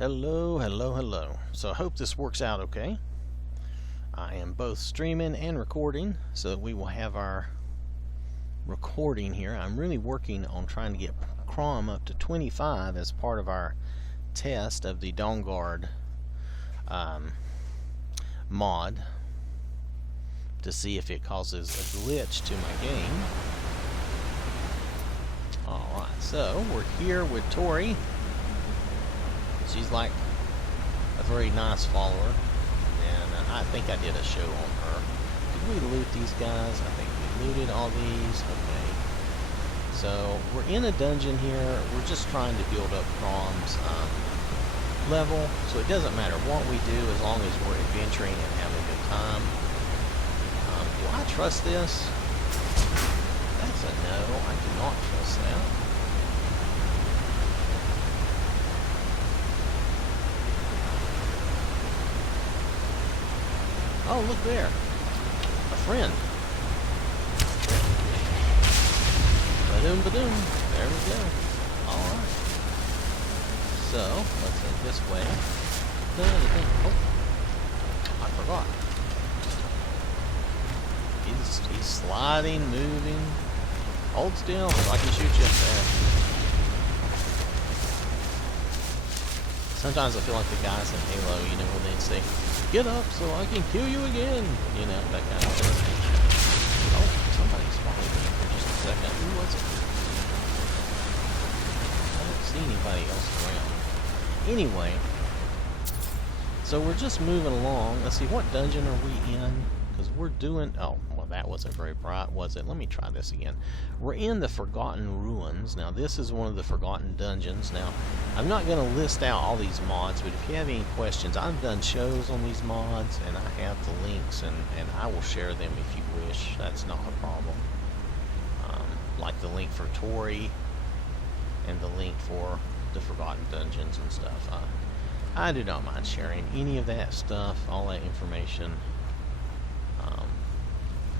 Hello, hello, hello. So I hope this works out okay. I am both streaming and recording, so that we will have our recording here. I'm really working on trying to get Crom up to 25 as part of our test of the Dawnguard mod to see if it causes a glitch to my game. Alright, so we're here with Tori. She's like a very nice follower, and I think I did a show on her. Did we loot these guys? I think we looted all these. Okay. So we're in a dungeon here. We're just trying to build up Crom's level, so it doesn't matter what we do as long as we're adventuring and having a good time. Do I trust this? That's a no. I do not trust that. Oh, look there. A friend. Ba-doom, ba-doom. There we go. Alright. So, let's head this way. Oh, I forgot. He's sliding, moving. Hold still so I can shoot you there. Sometimes I feel like the guys in Halo, you know, when they say, "Get up so I can kill you again," you know, that kind of thing. Oh, somebody spotted me for just a second. Who was it? I don't see anybody else around. Anyway, so we're just moving along. Let's see, what dungeon are we in? Because we're doing... Oh, well, that wasn't very bright, was it? Let me try this again. We're in the Forgotten Ruins. Now, this is one of the Forgotten Dungeons. Now, I'm not going to list out all these mods, but if you have any questions, I've done shows on these mods, and I have the links, and I will share them if you wish. That's not a problem. Like the link for Tori, and the link for the Forgotten Dungeons and stuff. I do not mind sharing any of that stuff, all that information.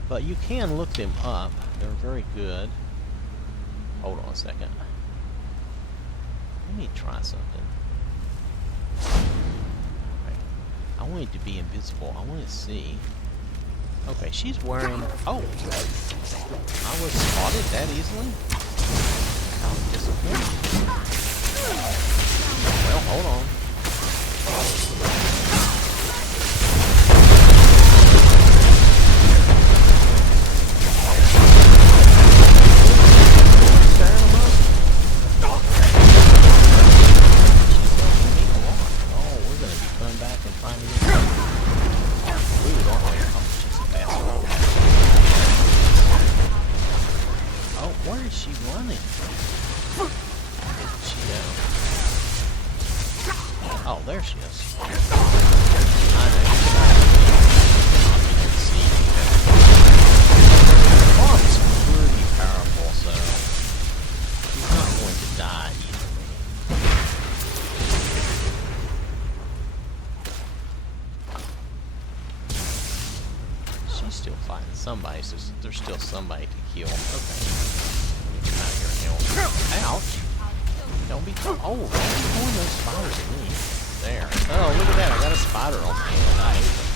But you can look them up. They're very good. Hold on a second. Let me try something. Okay. I want it to be invisible. I want to see. Okay, she's wearing... Oh! I was spotted that easily? How disappointing. Well, hold on. Oh, there she is. I know. Crom is pretty powerful, so she's not going to die easily. She's still fighting somebody, so there's still somebody to kill. Okay. Get out of here and help. Ouch. Don't be... Oh, don't be throwing those spiders at me. There. Oh, look at that. I got a spider on my head. I hate them.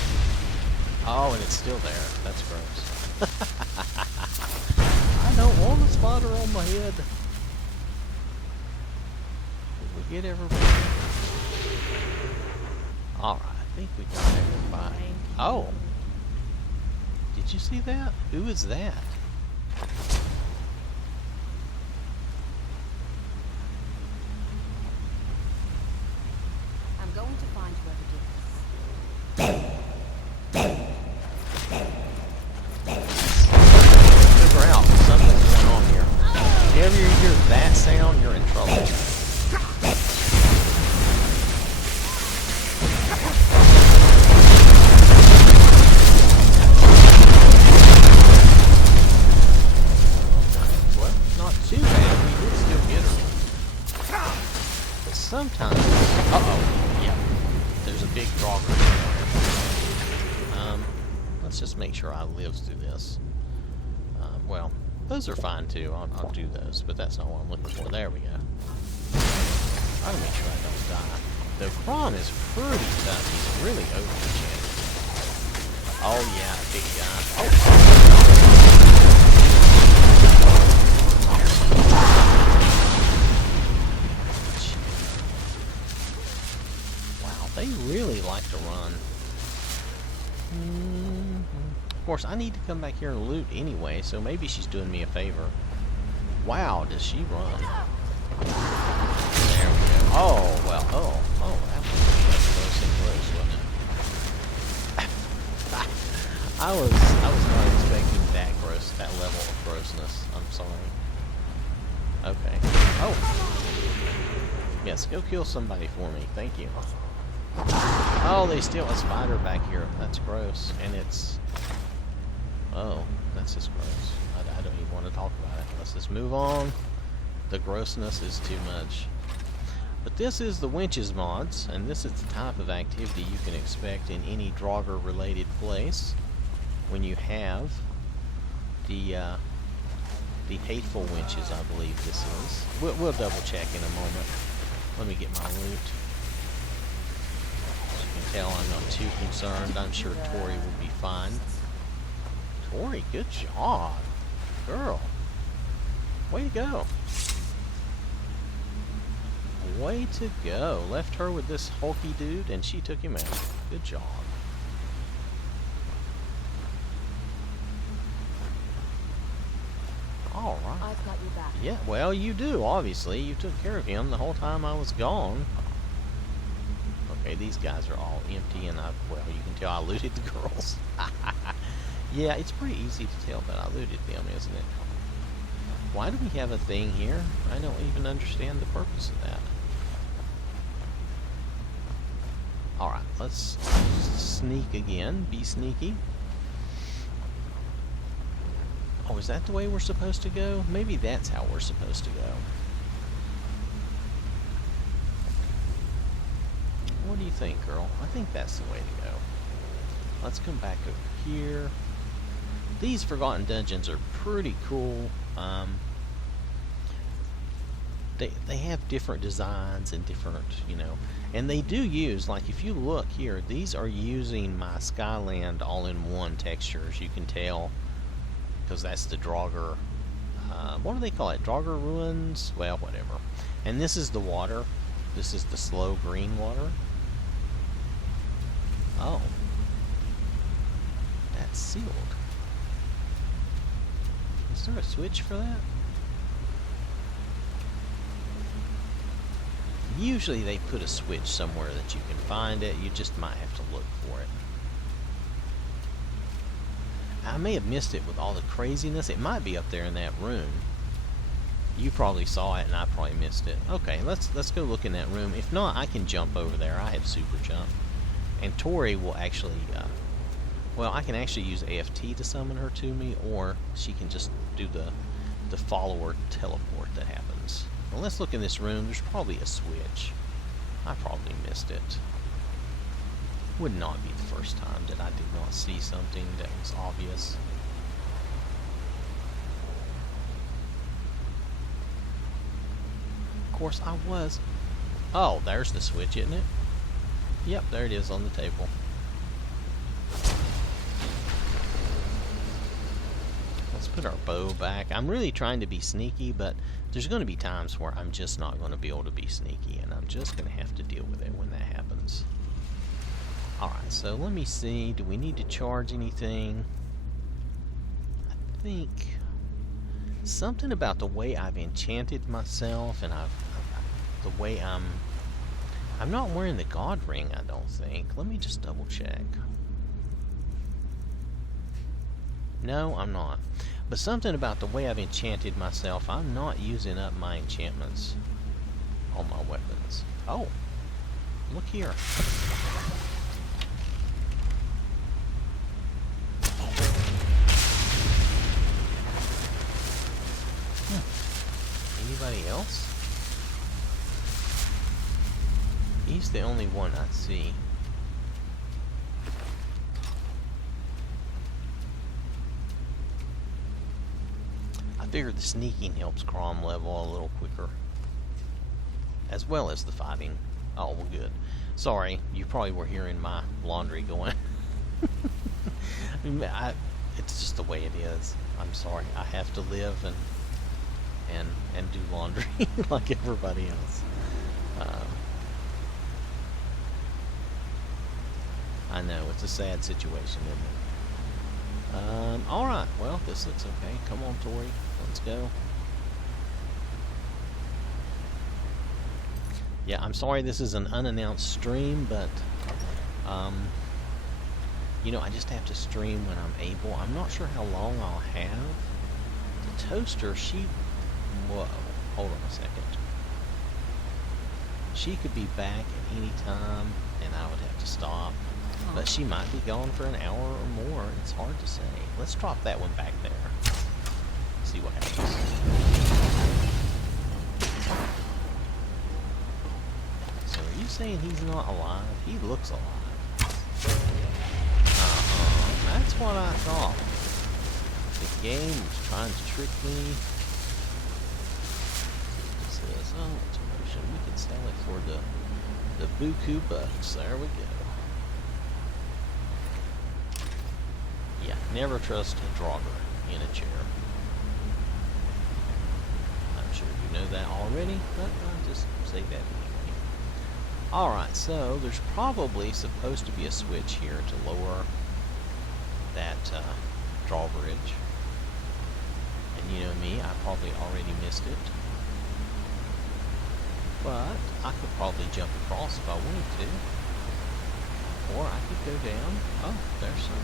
Oh, and it's still there. That's gross. I don't want a spider on my head. Did we get everybody? Alright, I think we got everybody. Oh! Did you see that? Who is that? Going to find whoever did this. Figure out something's going on here. Whenever you hear that sound, you're in trouble. Well, not too bad. We did still get her. But sometimes... Uh-oh. There's a big dogger somewhere. Let's just make sure I live through this. Well, those are fine too. I'll do those, but that's not what I'm looking for. There we go. I'll make sure I don't die. The Crom is pretty tough. He's really over-enchanted. Oh yeah, big guy. Wow, they really like to run. Of course, I need to come back here and loot anyway, so maybe she's doing me a favor. Wow, does she run? There we go. Oh, well, that was close and close, wasn't it? I was not expecting that level of grossness. I'm sorry. Okay. Oh! Yes, go kill somebody for me. Thank you. Oh, they steal a spider back here. That's gross. And it's... Oh, that's just gross. I don't even want to talk about it. Let's just move on. The grossness is too much. But this is the Winches mods, and this is the type of activity you can expect in any Draugr-related place when you have the hateful winches, I believe this is. We'll double check in a moment. Let me get my loot. As you can tell, I'm not too concerned. I'm sure Tori will be fine. Tori, good job. Girl. Way to go. Way to go. Left her with this hulky dude and she took him out. Good job. Alright. I've got you back. Yeah, well, you do, obviously. You took care of him the whole time I was gone. Okay, these guys are all empty and well, you can tell I looted the girls. Yeah, it's pretty easy to tell that I looted them, isn't it? Why do we have a thing here? I don't even understand the purpose of that. Alright, let's sneak again. Be sneaky. Oh, is that the way we're supposed to go? Maybe that's how we're supposed to go. What do you think, girl? I think that's the way to go. Let's come back over here. These Forgotten Dungeons are pretty cool. They have different designs and different, and they do use, like if you look here, these are using my Skyland all-in-one textures, you can tell, because that's the Draugr, what do they call it, Draugr Ruins? Well, whatever. And this is the water. This is the slow green water. Oh. That's sealed. Is there a switch for that? Usually they put a switch somewhere that you can find it. You just might have to look for it. I may have missed it with all the craziness. It might be up there in that room. You probably saw it and I probably missed it. Okay, let's go look in that room. If not, I can jump over there. I have super jump. And Tori will actually, well, I can actually use AFT to summon her to me, or she can just do the follower teleport that happens. Well, let's look in this room. There's probably a switch. I probably missed it. Would not be the first time that I did not see something that was obvious. Of course, I was. Oh, there's the switch, isn't it? Yep, there it is on the table. Let's put our bow back. I'm really trying to be sneaky, but there's going to be times where I'm just not going to be able to be sneaky, and I'm just going to have to deal with it when that happens. Alright, so let me see. Do we need to charge anything? I think something about the way I've enchanted myself, and the way I'm not wearing the god ring, I don't think. Let me just double check. No, I'm not. But something about the way I've enchanted myself, I'm not using up my enchantments on my weapons. Oh, look here. Anybody else? He's the only one I see. I figure the sneaking helps Crom level a little quicker, as well as the fighting. Oh, well, good. Sorry, you probably were hearing my laundry going. It's just the way it is. I'm sorry. I have to live and do laundry like everybody else. I know, it's a sad situation, isn't it? Alright, well, this looks okay. Come on, Tori. Let's go. Yeah, I'm sorry this is an unannounced stream, but, you know, I just have to stream when I'm able. I'm not sure how long I'll have. The toaster, whoa, hold on a second. She could be back at any time, and I would have to stop. But she might be gone for an hour or more. It's hard to say. Let's drop that one back there. See what happens. So are you saying he's not alive? He looks alive. That's what I thought. The game was trying to trick me. It says, oh, it's motion. We can sell it for the buku bucks. There we go. Yeah, never trust a draugr in a chair. I'm sure you know that already, but I'll just say that anyway. Alright, so there's probably supposed to be a switch here to lower that drawbridge. And you know me, I probably already missed it. But I could probably jump across if I wanted to. Or I could go down. Oh, there's some.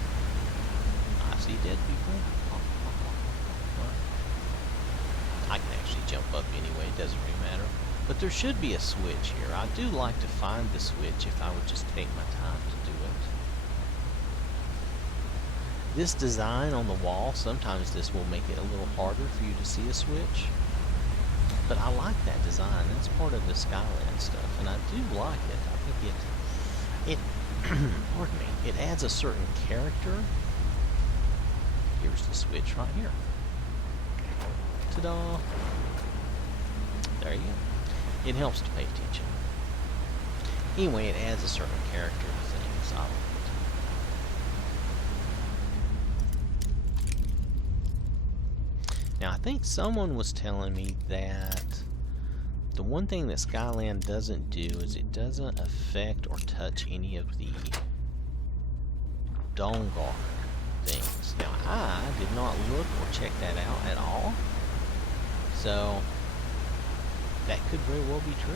I see dead people. I can actually jump up anyway, it doesn't really matter. But there should be a switch here. I do like to find the switch if I would just take my time to do it. This design on the wall, sometimes this will make it a little harder for you to see a switch. But I like that design. That's part of the Skyrim stuff, and I do like it. I think it pardon me, it adds a certain character. Here's the switch right here. Ta-da! There you go. It helps to pay attention. Anyway, it adds a certain character to things. I like it. Now, I think someone was telling me that the one thing that Skyland doesn't do is it doesn't affect or touch any of the Dawnguard things. Now, I did not look or check that out at all. So, that could very well be true.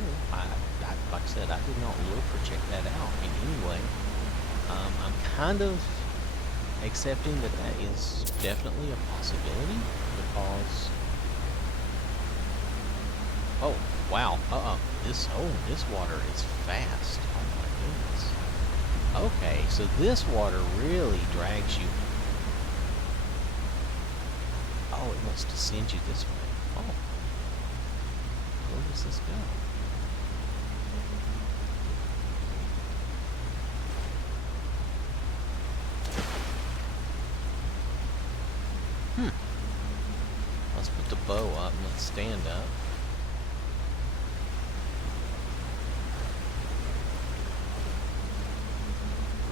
Like I said, I did not look or check that out in any way. I'm kind of accepting that that is definitely a possibility because... Oh, wow. This water is fast. Oh my goodness. Okay, so this water really drags you. Oh, it wants to send you this way. Oh. Where does this go? Let's put the bow up and let's stand up.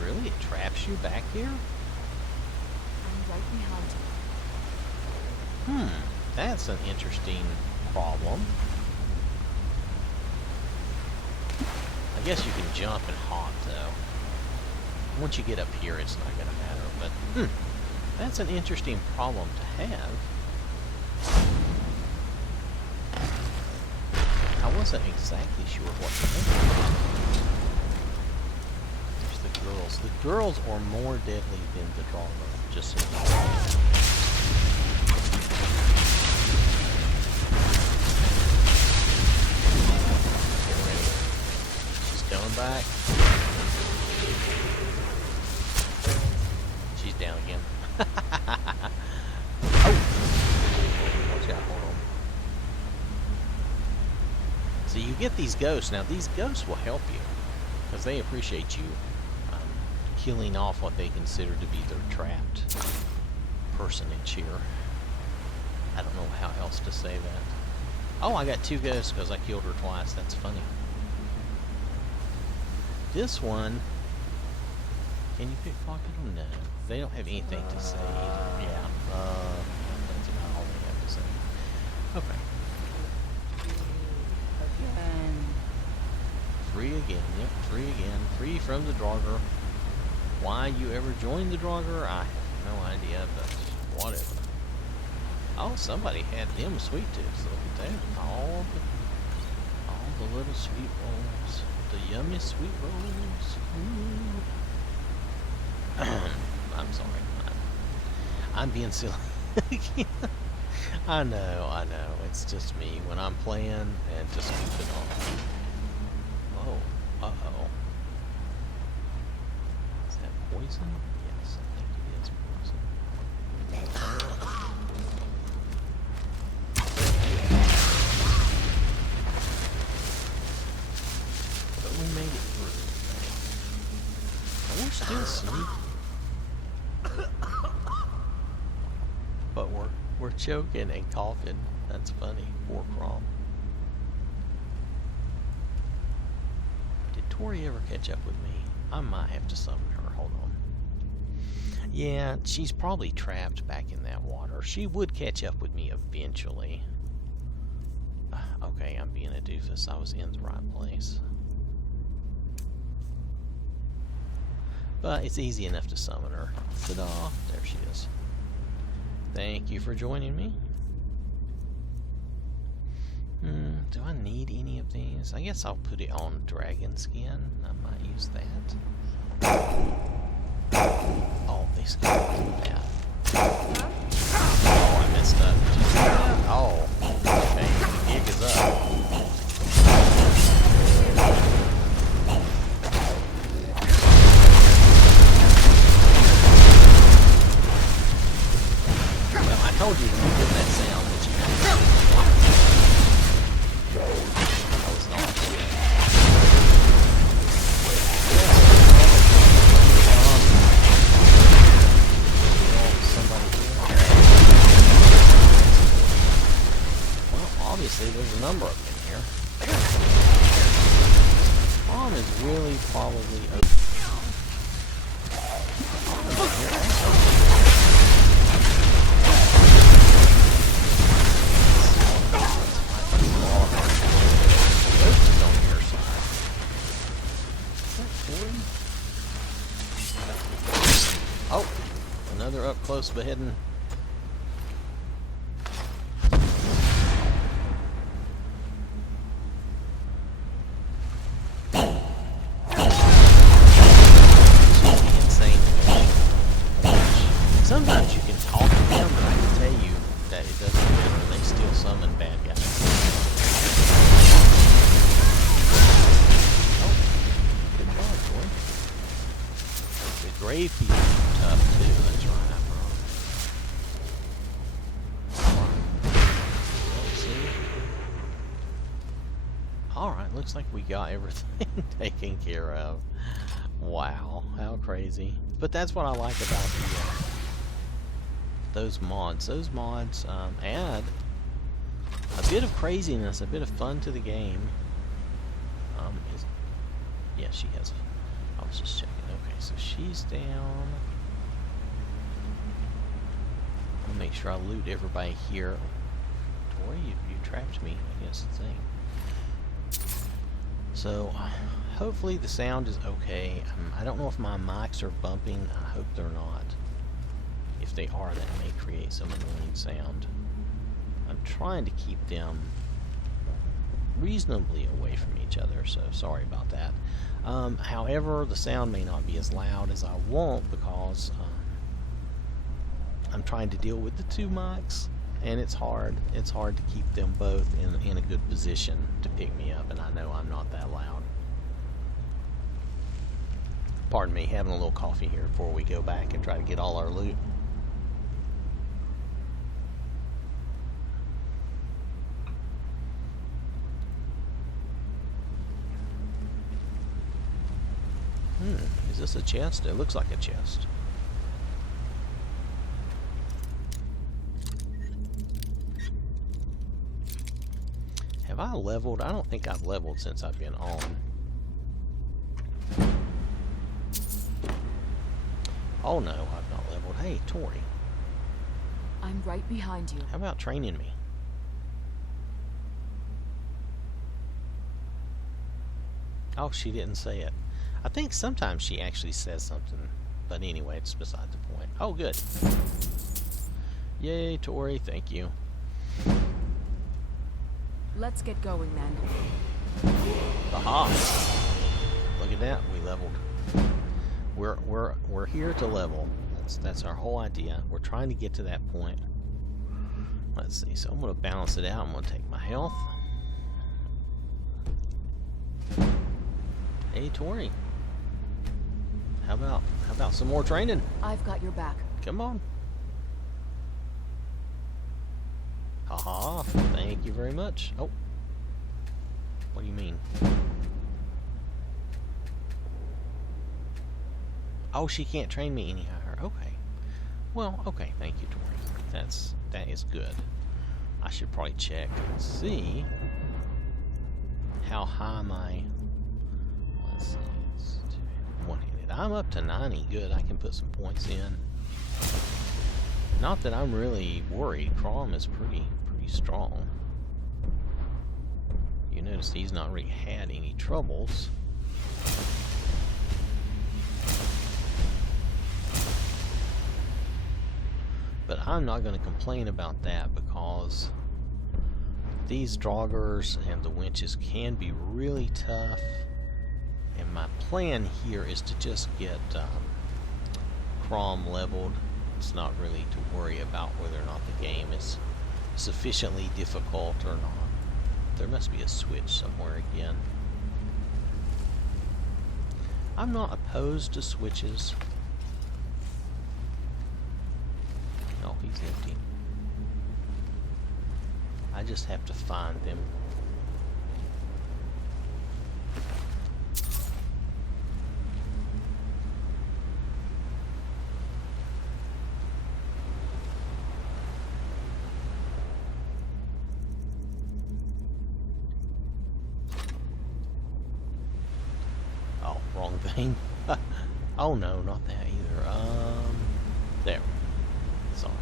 Really? It traps you back here? I'm right behind you. That's an interesting problem. I guess you can jump and hop, though. Once you get up here, it's not going to matter, but, that's an interesting problem to have. I wasn't exactly sure what to think. There's the girls. The girls are more deadly than the draugr, just so you know. Going back. She's down again. Oh! Watch out, hold on. So you get these ghosts. Now these ghosts will help you because they appreciate you killing off what they consider to be their trapped personage here. I don't know how else to say that. Oh, I got two ghosts because I killed her twice. That's funny. This one, can you pickpocket them? No. They don't have anything to say either. Yeah. That's about all they have to say. Okay. Again. Free again. Yep, free again. Free from the Draugr. Why you ever joined the Draugr, I have no idea, but whatever. Oh, somebody had them sweet tooths. Look at that. All the little sweet rolls. The yummy sweet rolls. I'm sorry. I'm being silly. I know. It's just me when I'm playing and just keep it on. Oh, uh-oh. Is that poison? Yes, I think it is poison. But we made it through. And we're still sneaky. But we're choking and coughing. That's funny. Poor Crom. Did Tori ever catch up with me? I might have to summon her. Hold on. Yeah, she's probably trapped back in that water. She would catch up with me eventually. Okay, I'm being a doofus. I was in the right place. But it's easy enough to summon her. Ta-da! There she is. Thank you for joining me. Do I need any of these? I guess I'll put it on dragon skin. I might use that. Oh, they skipped that. Oh, I messed up. Oh, okay. The gig is up. Well, I told you to get that sound that you had. I was not. Well, obviously there's a number of them in here. Crom is really probably open. Oh, another up close beheading. Insane. Sometimes you can talk to them, but I can tell you that it doesn't matter. They still summon bad guys. Oh, good job, boy. The grave people are tough too, that's right, Alright, looks like we got everything taken care of. Wow, how crazy. But that's what I like about those mods. Those mods add a bit of craziness, a bit of fun to the game. Yeah, she has. I was just checking. Okay, so she's down. I'll make sure I loot everybody here. Tori, you trapped me against the thing. So, hopefully the sound is okay. I don't know if my mics are bumping. I hope they're not. If they are, that may create some annoying sound. I'm trying to keep them reasonably away from each other, so sorry about that. However, the sound may not be as loud as I want because I'm trying to deal with the two mics, and it's hard. It's hard to keep them both in a good position to pick me up, and I know I'm not that loud. Pardon me, having a little coffee here before we go back and try to get all our loot. Is this a chest? It looks like a chest. Have I leveled? I don't think I've leveled since I've been on. Oh no, I've not leveled. Hey, Tori, I'm right behind you. how about training me? Oh, she didn't say it. I think sometimes she actually says something. But anyway, it's beside the point. Oh, good. Yay, Tori, thank you. Let's get going then. Aha! Look at that, we leveled. We're here to level. That's our whole idea. We're trying to get to that point. Let's see. So I'm going to balance it out. I'm going to take my health. Hey, Tori. How about some more training? I've got your back. Come on. Haha. Thank you very much. Oh. What do you mean? Oh, she can't train me any higher. Okay. Well, okay. Thank you, Tori. That is good. I should probably check and see how high my... Let's see. It's one-handed. I'm up to 90. Good. I can put some points in. Not that I'm really worried. Crom is pretty strong. You notice he's not really had any troubles. But I'm not going to complain about that because these draugrs and the winches can be really tough. And my plan here is to just get Crom leveled. It's not really to worry about whether or not the game is sufficiently difficult or not. There must be a switch somewhere again. I'm not opposed to switches. Oh, he's empty. I just have to find them. Oh, wrong thing. Oh no, not that either. There. Sorry.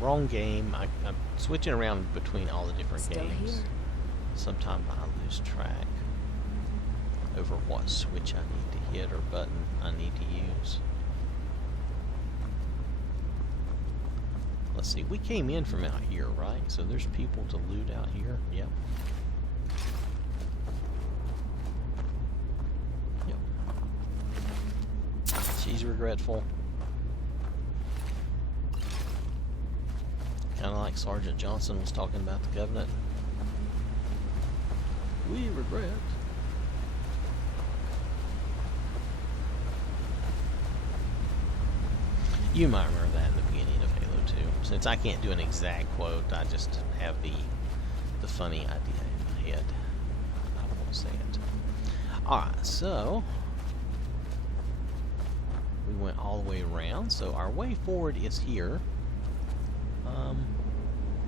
Wrong game. I'm switching around between all the different Still games. here. Sometimes I lose track over what switch I need to hit or button I need to use. Let's see. We came in from out here, right? So there's people to loot out here. Yep. Yep. She's regretful. Kind of like Sergeant Johnson was talking about the Covenant. We regret. You might remember that in the beginning of Halo 2. Since I can't do an exact quote, I just have the funny idea in my head. I won't say it. Alright, so we went all the way around. So our way forward is here.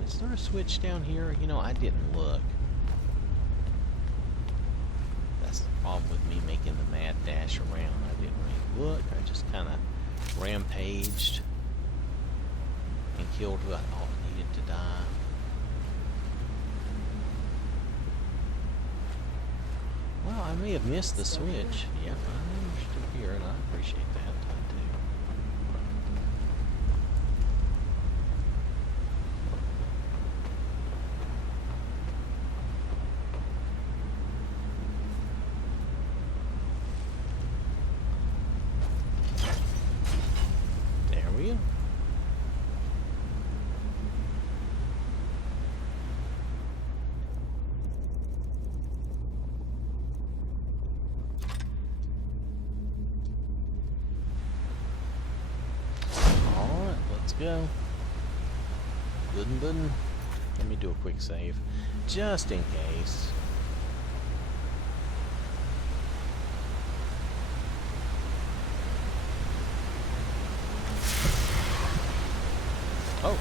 Is there a switch down here? You know, I didn't look. That's the problem with me making the mad dash around. I didn't really look. I just kind of rampaged and killed who I thought needed to die. Well, I may have missed the switch. Yeah, I'm still here, and I appreciate that. I do. There we go. Alright, let's go. Good. Let me do a quick save. Just in case. Oh.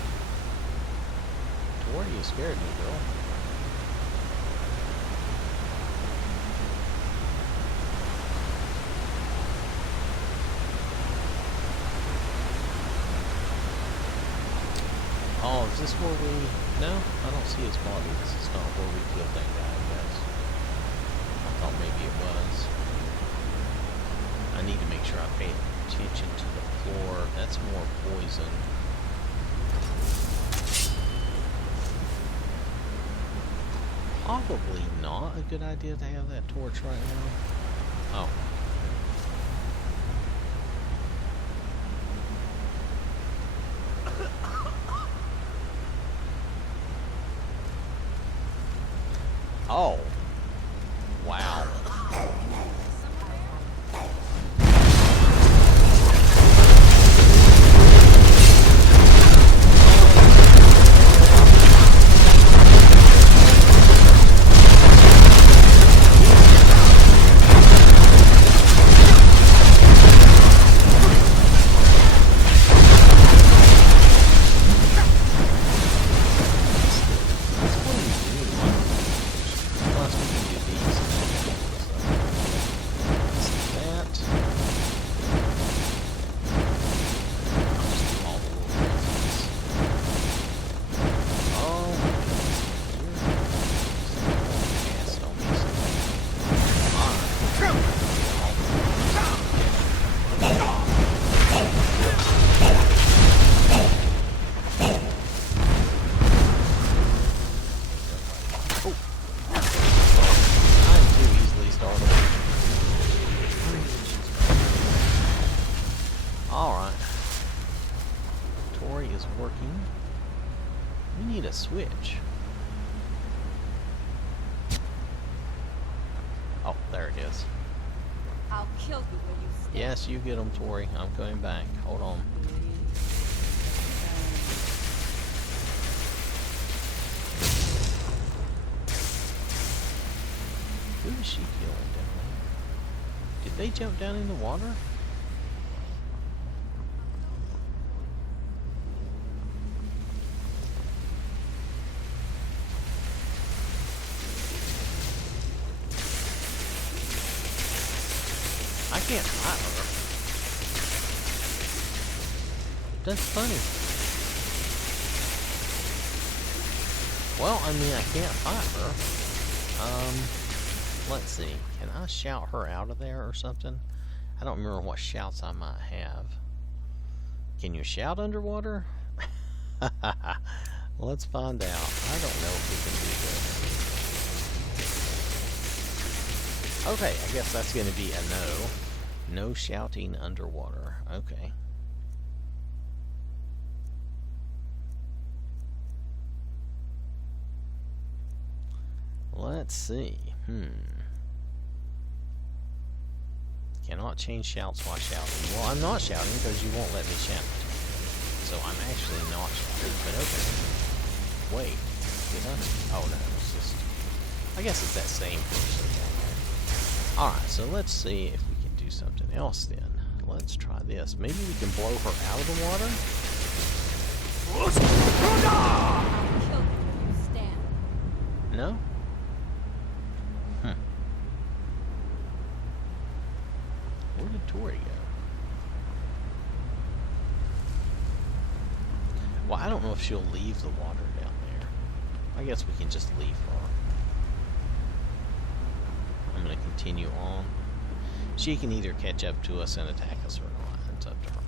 Tori, you scared me, girl. Is this where we... No, I don't see his body. This is not where we killed that guy, I guess. I thought maybe it was. I need to make sure I pay attention to the floor. That's more poison. Probably not a good idea to have that torch right now. Oh. Oh. Wow. Switch. Oh, there it is. I'll kill you when you stand. Yes, you get him, Tori. I'm coming back. Hold on. Who is she killing down there? Did they jump down in the water? I can't fight her. That's funny. Well, I mean, I can't fight her. Let's see. Can I shout her out of there or something? I don't remember what shouts I might have. Can you shout underwater? Let's find out. I don't know if we can do this. Okay, I guess that's going to be a no. No shouting underwater. Okay. Let's see. Cannot change shouts while shouting. Well, I'm not shouting because you won't let me shout. So I'm actually not shouting, but okay. Wait. Did I? Oh no, it's just... I guess it's that same person down there. Alright, so let's see if we can do something else then. Let's try this. Maybe we can blow her out of the water? I'll kill you when you stand. No? Where did Tori go? Well, I don't know if she'll leave the water down there. I guess we can just leave her. I'm going to continue on. She can either catch up to us and attack us or not. It's up to her.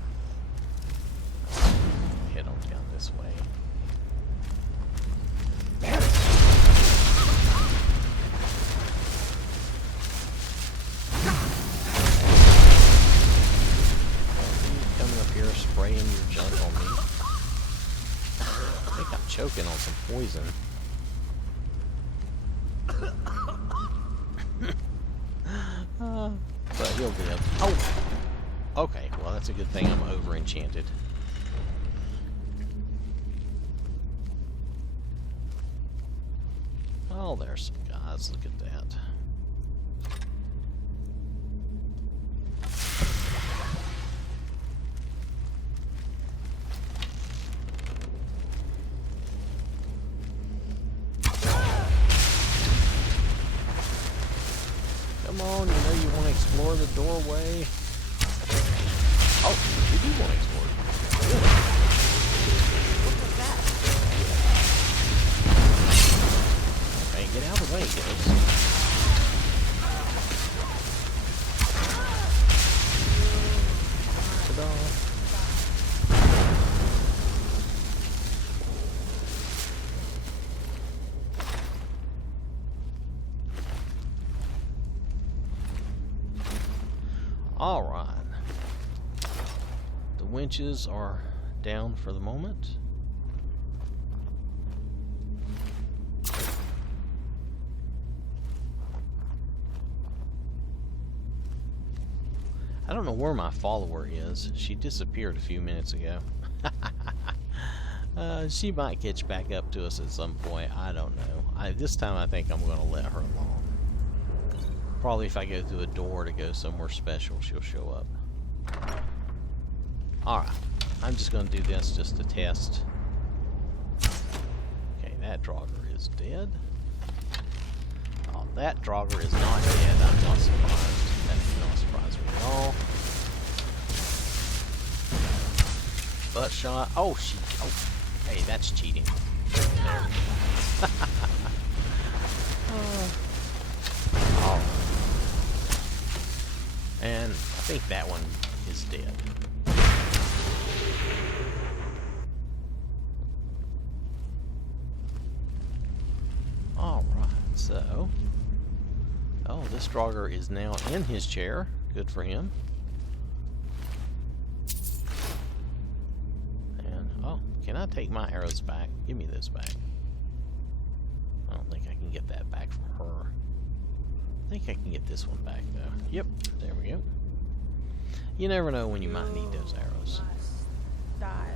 Head on down this way. Coming up here spraying your junk on me. I think I'm choking on some poison. But he'll live. Oh! Okay, well that's a good thing I'm over-enchanted. Oh, there's some guys. Look at that. Come on, you know you want to explore the doorway. Oh, you do want to explore it. What was that? Hey, get out of the way, kiddos. Ta-da. All right. The winches are down for the moment. I don't know where my follower is. She disappeared a few minutes ago. She might catch back up to us at some point. I don't know. This time I think I'm going to let her alone. Probably if I go through a door to go somewhere special, she'll show up. Alright. I'm just going to do this just to test. Okay, that Draugr is dead. Oh, that Draugr is not dead. I'm not surprised. That did not surprise me at all. Butt shot. Oh, hey, that's cheating. There. Oh. And I think that one is dead. Alright, so... Oh, this Draugr is now in his chair. Good for him. And, oh, can I take my arrows back? Give me those back. I don't think I can get that back from her. I think I can get this one back, though. Yep, there we go. You never know when you might need those arrows. Die.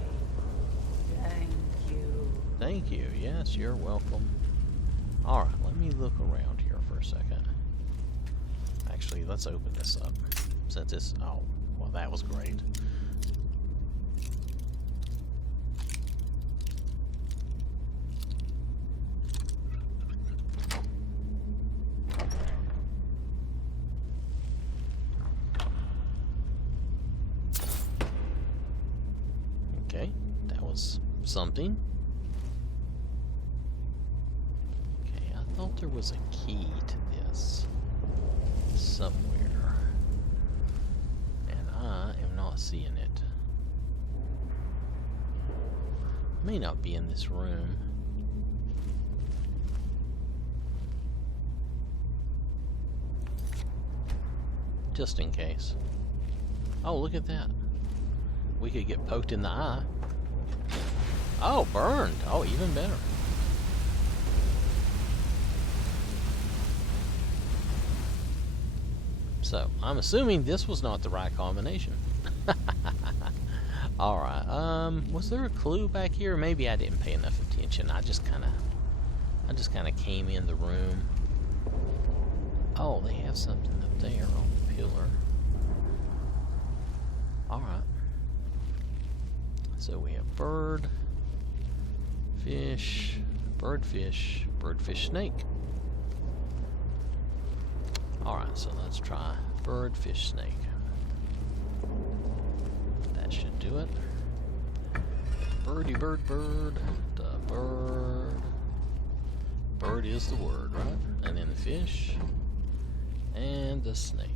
Thank you. Thank you. Yes, you're welcome. Alright, let me look around here for a second. Actually, let's open this up. Since this... Oh, well, that was great. Okay, that was something. Okay, I thought there was a key to this somewhere, and I am not seeing it. May not be in this room. Just in case. Oh, look at that. We could get poked in the eye. Oh, burned. Oh, even better. So, I'm assuming this was not the right combination. Alright, was there a clue back here? Maybe I didn't pay enough attention. I just kinda came in the room. Oh, they have something up there on the pillar. Alright. So we have bird, fish, birdfish, snake. Alright, so let's try bird, fish, snake. That should do it. Birdie, bird, the bird. Bird is the word, right? And then the fish, and the snake.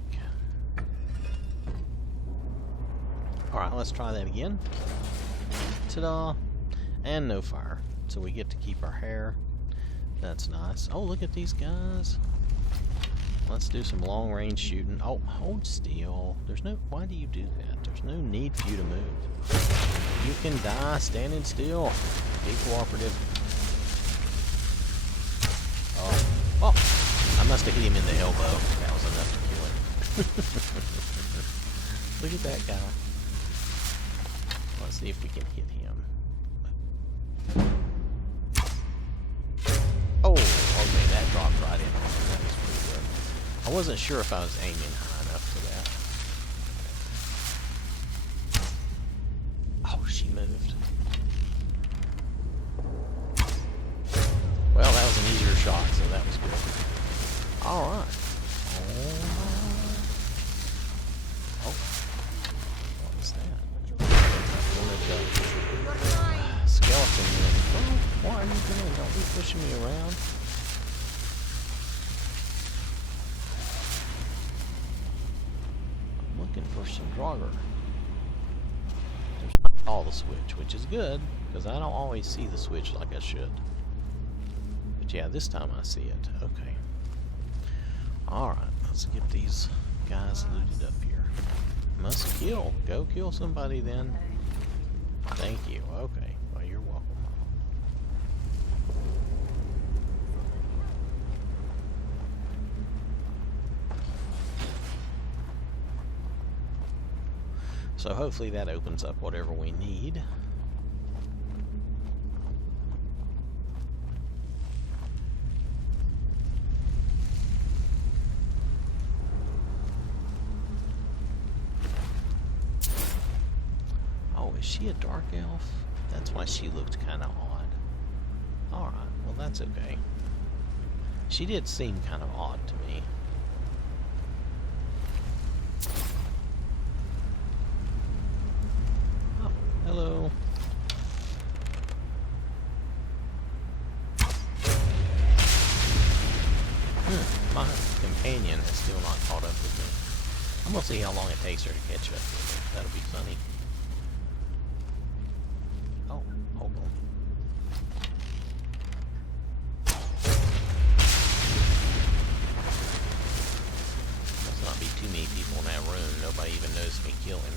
Alright, let's try that again. Ta-da! And no fire. So we get to keep our hair. That's nice. Oh, look at these guys. Let's do some long-range shooting. Oh, hold still. There's no... Why do you do that? There's no need for you to move. You can die standing still. Be cooperative. Oh. Oh! I must have hit him in the elbow. That was enough to kill him. Look at that guy. Let's see if we can hit him. Oh! Okay, that dropped right in. That was pretty good. I wasn't sure if I was aiming high enough for that. Oh, she moved. Well, that was an easier shot, so that was good. Alright. Oh. What was that? One of the skeleton men. Oh, what are you doing? Don't be pushing me around. looking for some Draugr. There's not all the switch, which is good, because I don't always see the switch like I should. But yeah, this time I see it. Okay. Alright, let's get these guys looted up here. Must kill. Go kill somebody then. Thank you. Okay. Well, you're welcome. So hopefully that opens up whatever we need. Oh, is she a dark elf? That's why she looked kind of odd. Alright, well that's okay. She did seem kind of odd to me. Hello. My companion is still not caught up with me. I'm gonna see how long it takes her to catch up with me. That'll be funny. Oh, hold on. Must not be too many people in that room. Nobody even noticed me kill him.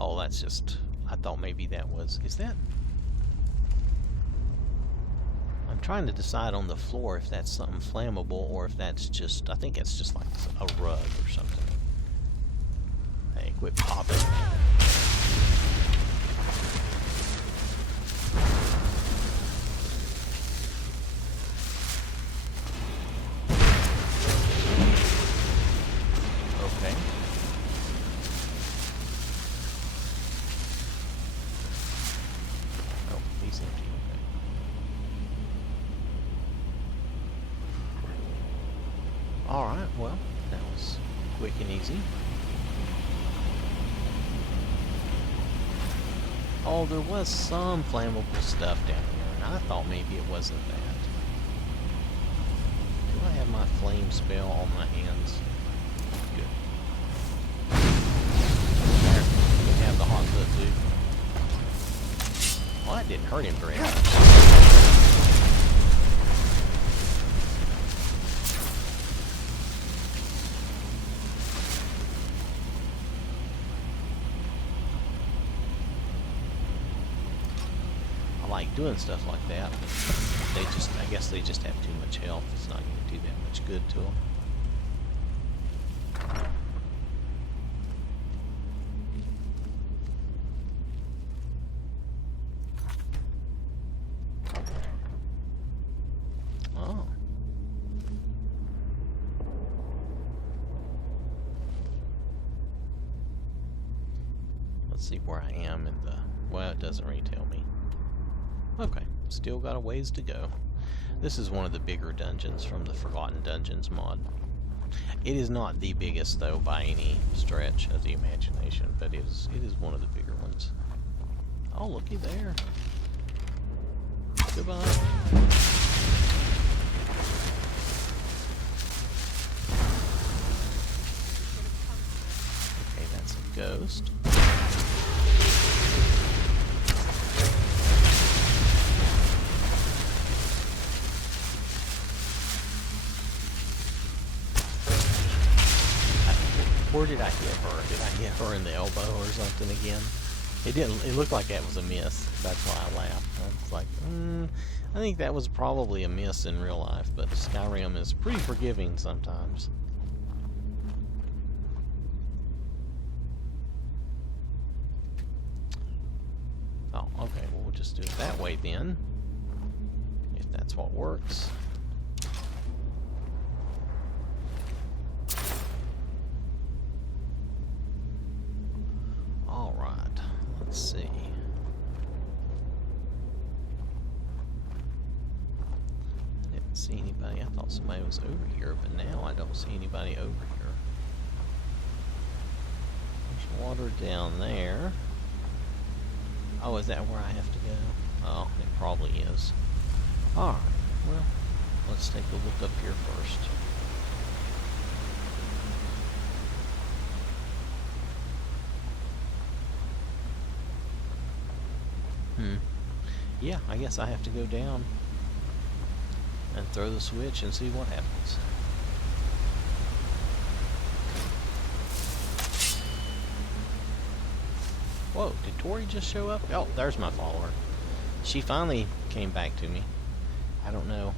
Oh, that's just... I thought maybe that was... Is that... I'm trying to decide on the floor if that's something flammable or if that's just... I think it's just like a rug or something. Hey, quit popping. Okay. He's empty, okay. Alright, well, that was quick and easy. Oh, there was some flammable stuff down here, and I thought maybe it wasn't that. Do I have my flame spell on my hands? Good. There, we have the hot foot too. Well, that didn't hurt him very much. I like doing stuff like that, but I guess they just have too much health. It's not going to do that much good to them. Let's see where I am in the... Well, it doesn't really tell me. Okay, still got a ways to go. This is one of the bigger dungeons from the Forgotten Dungeons mod. It is not the biggest, though, by any stretch of the imagination, but it is one of the bigger ones. Oh, looky there. Goodbye. Okay, that's a ghost. Where did I hit her? Did I hit her in the elbow or something again? It didn't. It looked like that was a miss. That's why I laughed. I was like, I think that was probably a miss in real life, but Skyrim is pretty forgiving sometimes. Oh, okay. Well, we'll just do it that way then, if that's what works. Let's see. I didn't see anybody. I thought somebody was over here, but now I don't see anybody over here. water down there. Oh, is that where I have to go? Oh, it probably is. Alright, well, let's take a look up here first. Yeah, I guess I have to go down and throw the switch and see what happens. Whoa, did Tori just show up? Oh, there's my follower. She finally came back to me. I don't know.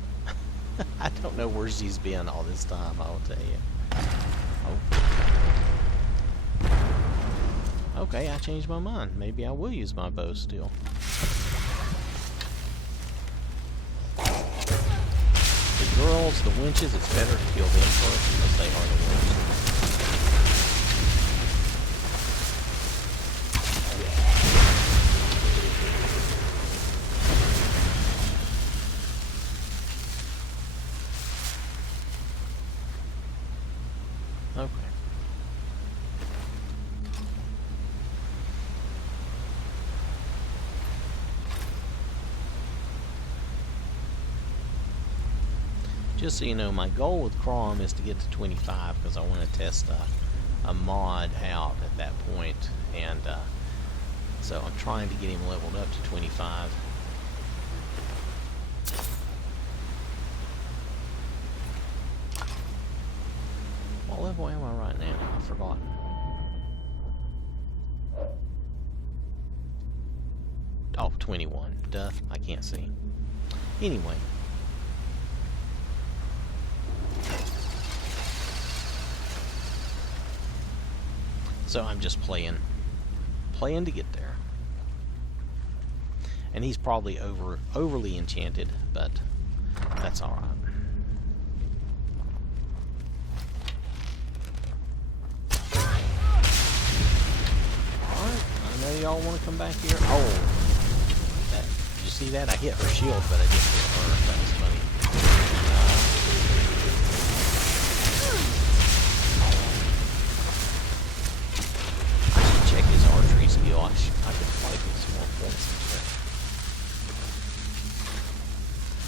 I don't know where she's been all this time, I'll tell you. Oh. Okay, I changed my mind. Maybe I will use my bow still. The girls, the winches, it's better to kill them first because they are the worst. Okay. Just so you know, my goal with Crom is to get to 25 because I want to test a mod out at that point, and so I'm trying to get him leveled up to 25. What level am I right now? I've forgotten. Oh, 21. Duh, I can't see. Anyway. So I'm just playing to get there. And he's probably overly enchanted, but that's alright. Alright, I know y'all want to come back here. Oh, did you see that? I hit her shield, but I didn't hit her. That was funny. I could probably get some more points into it.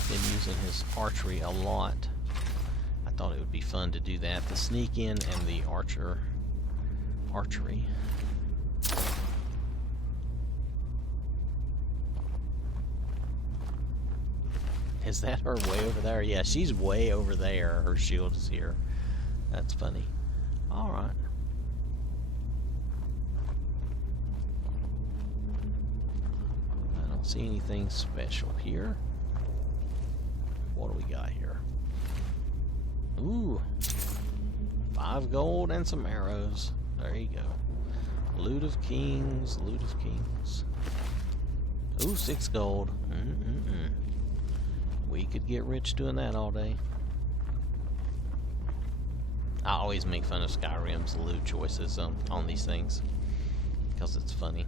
Been using his archery a lot. I thought it would be fun to do that. The sneak in and the archery. Is that her way over there? Yeah, she's way over there. Her shield is here. That's funny. Alright. See anything special here? What do we got here? Ooh, 5 gold and some arrows. There you go. Loot of kings, loot of kings. Ooh, 6 gold. We could get rich doing that all day. I always make fun of Skyrim's loot choices on these things because it's funny.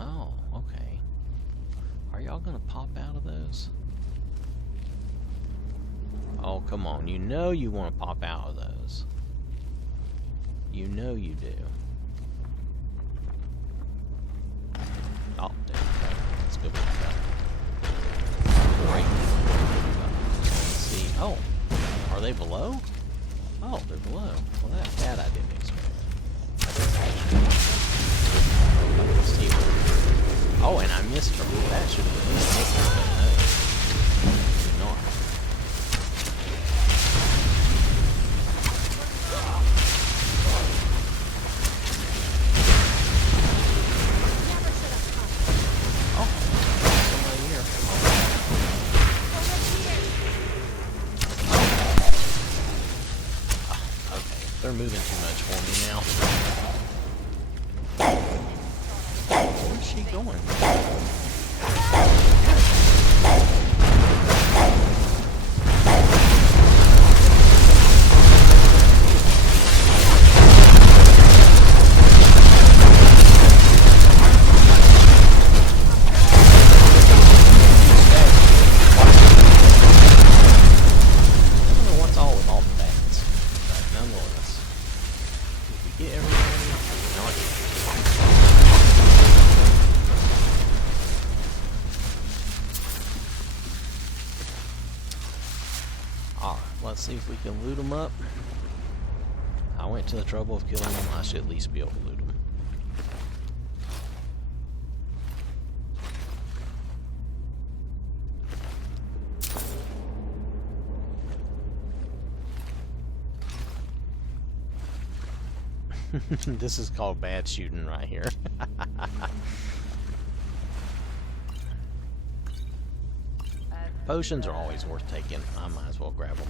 Oh, okay. Are y'all gonna pop out of those? Oh, come on. You know you want to pop out of those. You know you do. Oh, there we go. Let's go back up. Great. Let's see. Oh, are they below? Oh, they're below. Well, that I didn't expect. Oh, and I missed her. That should have been easy, but no. Did not. Oh, somebody here. Oh, okay, they're moving too much for me now. Where's she going? Alright, let's see if we can loot them up. I went to the trouble of killing them. I should at least be able to loot them. This is called bad shooting right here. Potions are always worth taking. I might as well grab them.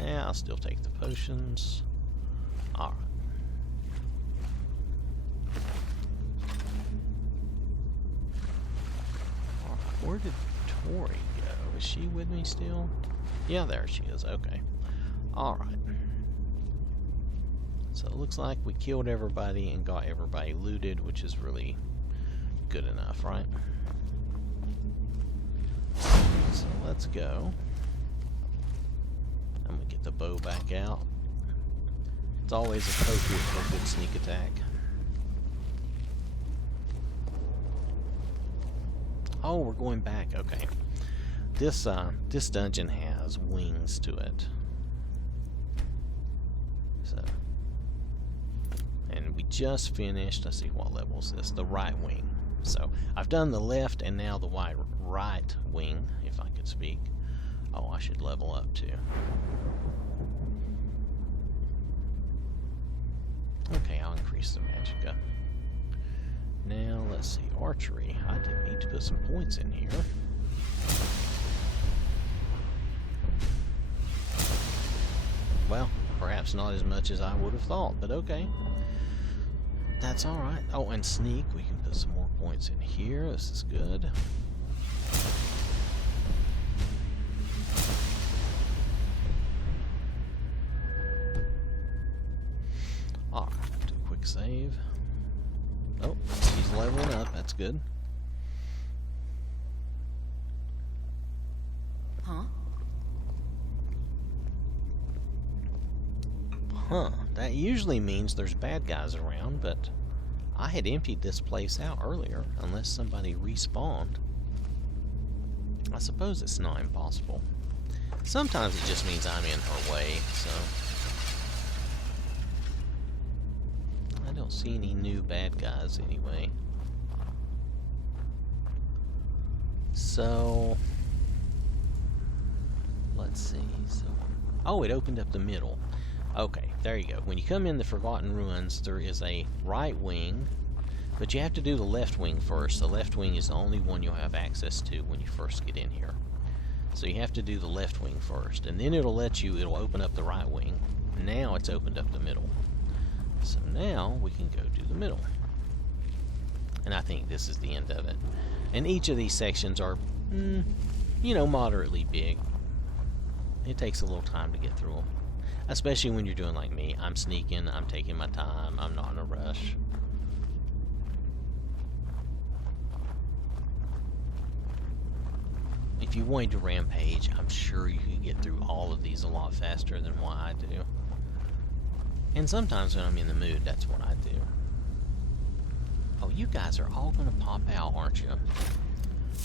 Yeah, I'll still take the potions. Alright. Where did Tori go? Is she with me still? Yeah, there she is. Okay. Alright. So it looks like we killed everybody and got everybody looted, which is really good enough, right? So let's go. I'm gonna get the bow back out. It's always appropriate for a good sneak attack. Oh, we're going back. Okay. This dungeon has wings to it. So, and we just finished. Let's see, what level is this? The right wing. So I've done the left and now the right wing, if I could speak. Oh, I should level up too. Okay, I'll increase the magicka. Now, let's see, archery. I didn't need to put some points in here. Well, perhaps not as much as I would have thought, but okay. That's alright. Oh, and sneak, we can put some more points in here. This is good. Alright, do a quick save. Oh, he's leveling up. That's good. Huh? Huh. That usually means there's bad guys around, but I had emptied this place out earlier, unless somebody respawned. I suppose it's not impossible. Sometimes it just means I'm in her way, so... I don't see any new bad guys anyway. So... let's see. So, oh, it opened up the middle. Okay, there you go. When you come in the Forgotten Ruins, there is a right wing, but you have to do the left wing first. The left wing is the only one you'll have access to when you first get in here. So you have to do the left wing first, and then it'll open up the right wing. Now it's opened up the middle. So now we can go do the middle. And I think this is the end of it. And each of these sections are, you know, moderately big. It takes a little time to get through them. Especially when you're doing like me. I'm sneaking, I'm taking my time, I'm not in a rush. If you wanted to rampage, I'm sure you could get through all of these a lot faster than what I do. And sometimes when I'm in the mood, that's what I do. Oh, you guys are all going to pop out, aren't you?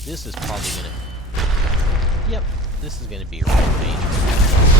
This is probably going to... Yep, this is going to be a rampage.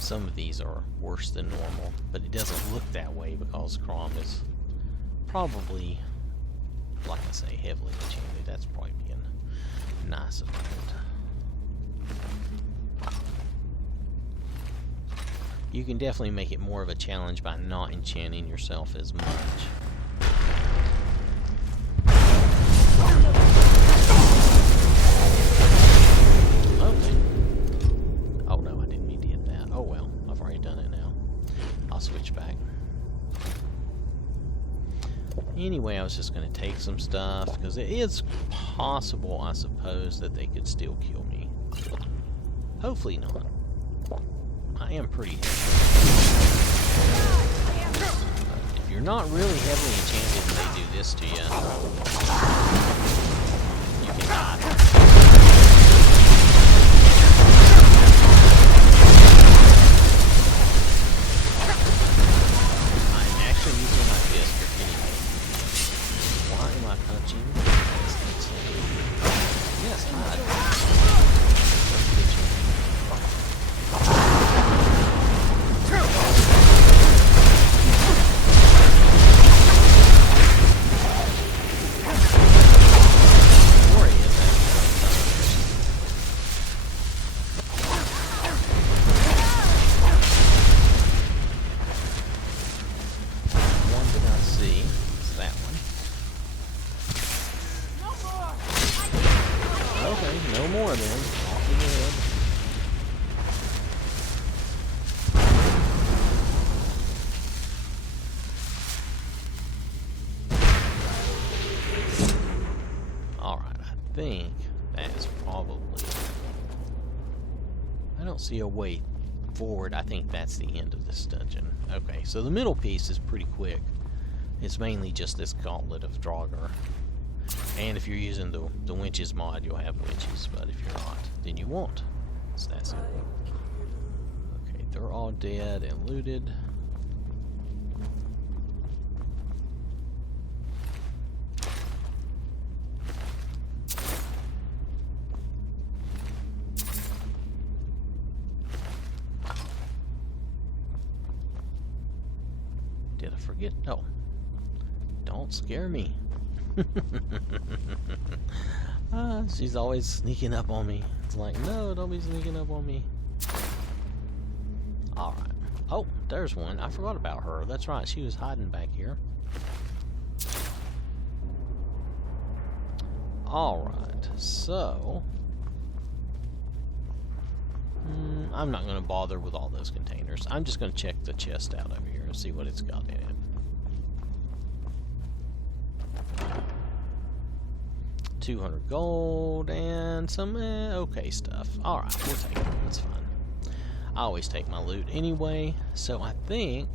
Some of these are worse than normal, but it doesn't look that way because Crom is probably, like I say, heavily enchanted. That's probably being nice about it. You can definitely make it more of a challenge by not enchanting yourself as much. Anyway, I was just going to take some stuff, because it is possible, I suppose, that they could still kill me. Hopefully not. I am pretty heavy. If you're not really heavily enchanted and they do this to you, you can die. I'm actually using my fist for hitting me. Why am I punching? Yes, hide. No more then. Off you head. Alright, I think that is probably... I don't see a way forward. I think that's the end of this dungeon. Okay, so the middle piece is pretty quick. It's mainly just this gauntlet of Draugr. And if you're using the winches mod, you'll have winches, but if you're not, then you won't. So that's it. Okay, they're all dead and looted. Did I forget? Oh. Don't scare me. She's always sneaking up on me. It's like, no, don't be sneaking up on me. Alright. Oh, there's one. I forgot about her. That's right, she was hiding back here. Alright, so... I'm not going to bother with all those containers. I'm just going to check the chest out over here and see what it's got in it. 200 gold and some okay stuff. Alright, we'll take it. That's fine. I always take my loot anyway, so I think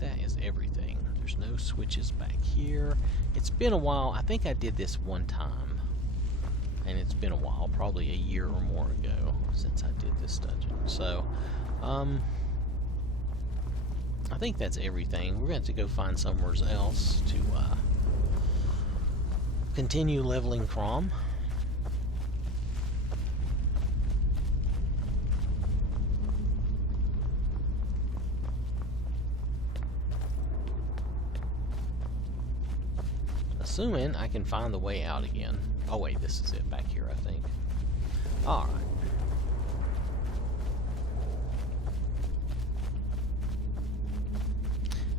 that is everything. There's no switches back here. It's been a while. I think I did this one time, and it's been a while, probably a year or more ago since I did this dungeon. So, I think that's everything. We're going to have to go find somewhere else to continue leveling Crom. Assuming I can find the way out again. Oh wait, this is it back here, I think. Alright.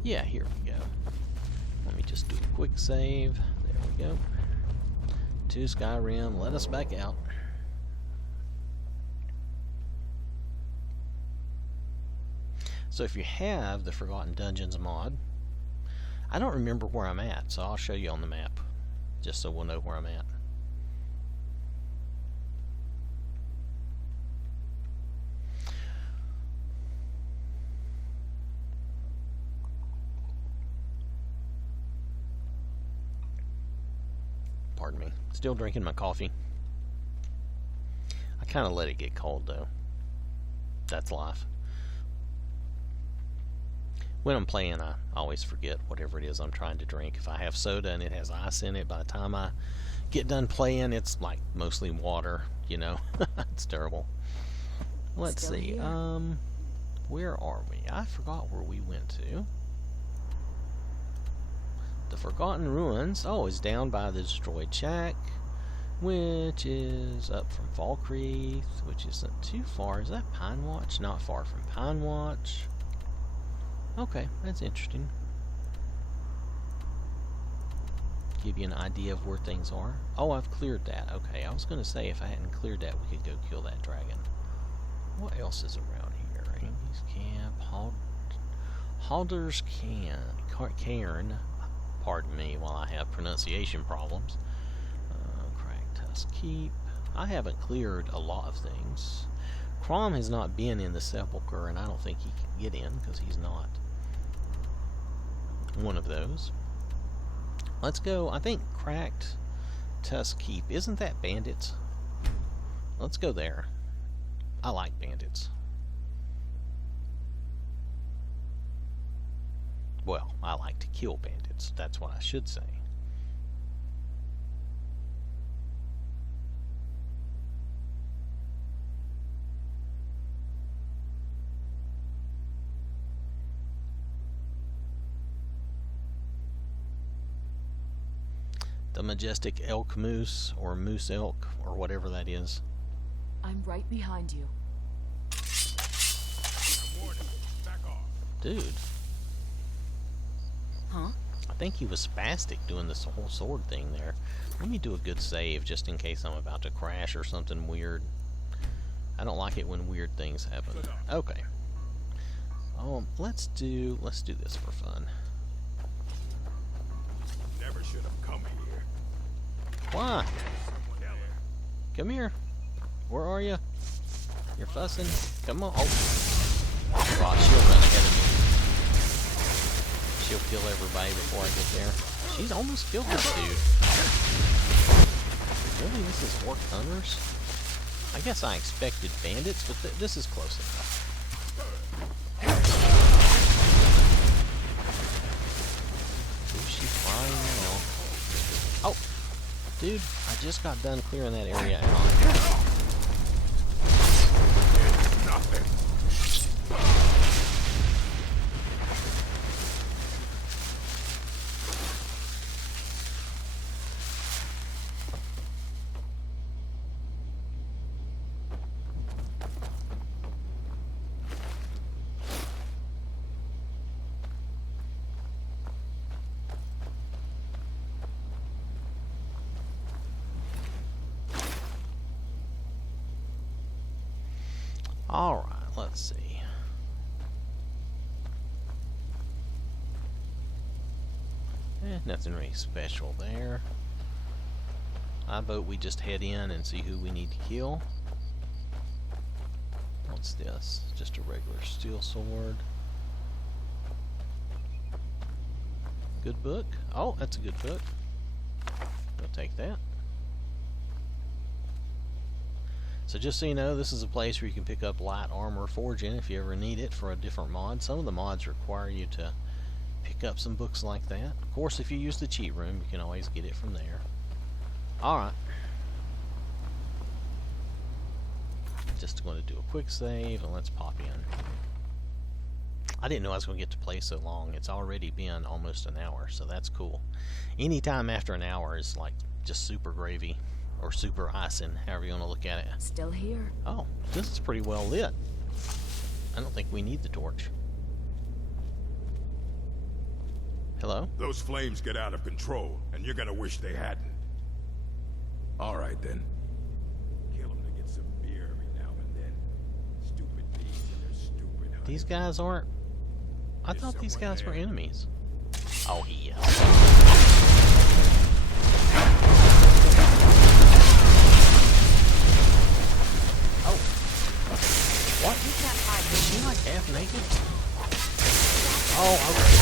Yeah, here we go. Let me just do a quick save. There we go. To Skyrim. Let us back out. So if you have the Forgotten Dungeons mod, I don't remember where I'm at, so I'll show you on the map, just so we'll know where I'm at. Pardon me. Still drinking my coffee. I kind of let it get cold, though. That's life. When I'm playing, I always forget whatever it is I'm trying to drink. If I have soda and it has ice in it, by the time I get done playing, it's like mostly water, you know. It's terrible. Let's see. Where are we? I forgot where we went to. The Forgotten Ruins. Oh, it's down by the destroyed shack, which is up from Falkreath, which isn't too far. Is that Pine Watch? Not far from Pine Watch. Okay, that's interesting. Give you an idea of where things are. Oh, I've cleared that. Okay, I was going to say if I hadn't cleared that, we could go kill that dragon. What else is around here? Amy's Camp, Halder's Cairn. Pardon me while I have pronunciation problems. Crack Tusk Keep. I haven't cleared a lot of things. Crom has not been in the Sepulchre, and I don't think he can get in because he's not one of those. Let's go. I think Cracked Tusk Keep. Isn't that bandits? Let's go there. I like bandits. Well, I like to kill bandits. That's what I should say. The majestic elk moose, or moose elk, or whatever that is. I'm right behind you. Dude. Huh? I think he was spastic doing this whole sword thing there. Let me do a good save just in case I'm about to crash or something weird. I don't like it when weird things happen. Okay. Let's do this for fun. Never should have come here. Why? Come here. Where are you? You're fussing. Come on. Oh. God, she'll run ahead of me. She'll kill everybody before I get there. She's almost killed this dude. Really? This is Orc Hunters? I guess I expected bandits, but this is close enough. Who's she flying now? Oh! Dude, I just got done clearing that area out. It's nothing. Alright, let's see. Nothing really special there. I vote we just head in and see who we need to kill. What's this? Just a regular steel sword. Good book. Oh, that's a good book. We'll take that. So just so you know, this is a place where you can pick up light armor forging if you ever need it for a different mod. Some of the mods require you to pick up some books like that. Of course, if you use the cheat room, you can always get it from there. Alright. Just going to do a quick save, and let's pop in. I didn't know I was going to get to play so long. It's already been almost an hour, so that's cool. Anytime after an hour is like just super gravy. Or super icing, however you want to look at it. Still here. Oh, this is pretty well lit. I don't think we need the torch. Hello? Those flames get out of control, and you're gonna wish they hadn't. All right, then. Kill them to get some beer every now and then. Stupid bees and their stupid hunting. These guys aren't... I Is thought these someone guys were there? enemies. Oh, he is. Oh. What? You can't hide. Is she like half naked? Oh, okay.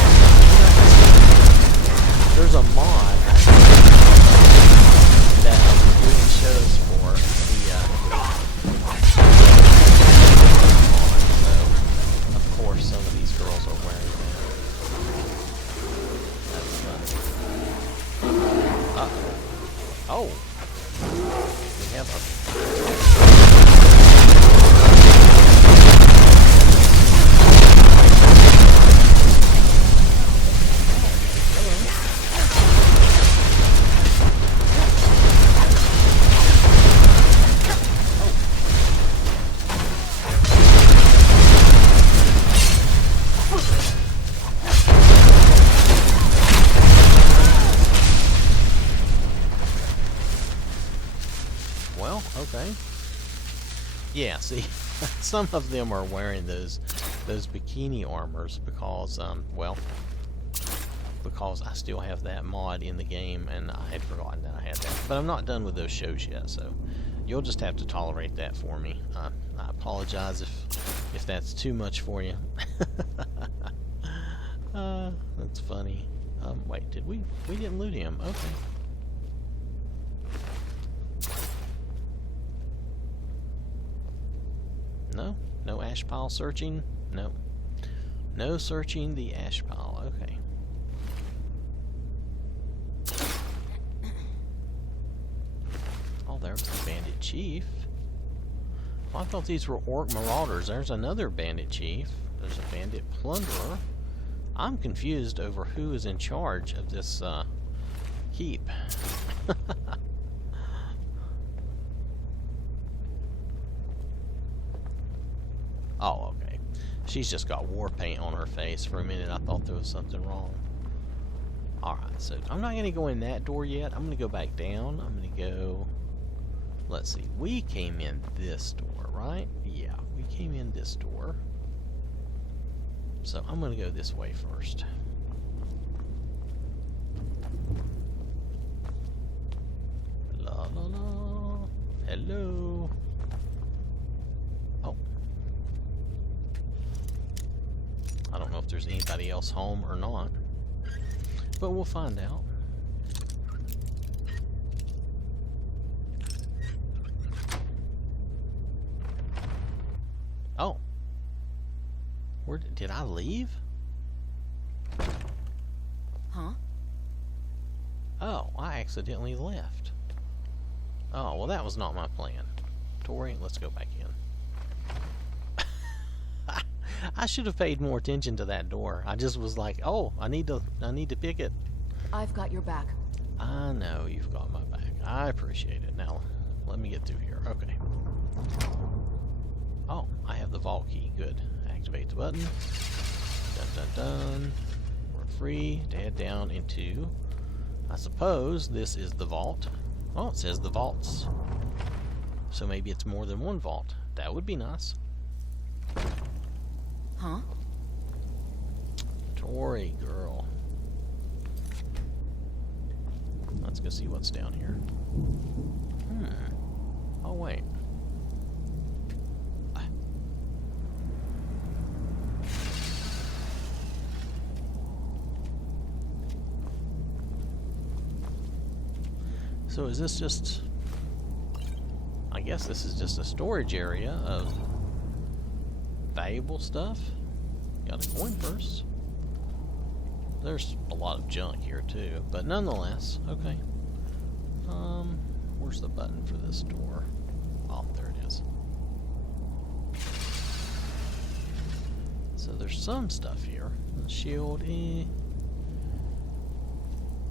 There's a mod that I was doing shows for. So, of course, some of these girls are wearing that. That's funny. Uh-oh. Oh. We have a... Well, okay. Yeah, see, some of them are wearing those those bikini armors because, well, because I still have that mod in the game, and I had forgotten that I had that. But I'm not done with those shows yet, so you'll just have to tolerate that for me. I apologize if that's too much for you. That's funny. Wait, did we didn't loot him? Okay. No ash pile searching? No searching the ash pile. Okay. Oh, there's the bandit chief. Well, I thought these were orc marauders. There's another bandit chief. There's a bandit plunderer. I'm confused over who is in charge of this heap. Oh, okay. She's just got war paint on her face. For a minute, I thought there was something wrong. Alright, so I'm not going to go in that door yet. I'm going to go back down. I'm going to go... Let's see. We came in this door, right? Yeah, we came in this door. So I'm going to go this way first. La la la. Hello. Oh. I don't know if there's anybody else home or not, but we'll find out. Oh. Where did I leave? Huh? Oh, I accidentally left. Oh, well that was not my plan. Tori, let's go back in. I should have paid more attention to that door. I just was like, oh, I need to pick it. I've got your back. I know you've got my back. I appreciate it. Now, let me get through here. Okay. Oh, I have the vault key. Good. Activate the button. Dun dun dun. We're free to head down into, I suppose this is the vault. Oh, it says the vaults. So maybe it's more than one vault. That would be nice. Huh? Tori, girl. Let's go see what's down here. Oh, wait. So is this just... I guess this is just a storage area of valuable stuff. Got a coin purse. There's a lot of junk here too, but nonetheless, okay. Where's the button for this door? Oh, there it is. So there's some stuff here. The shield,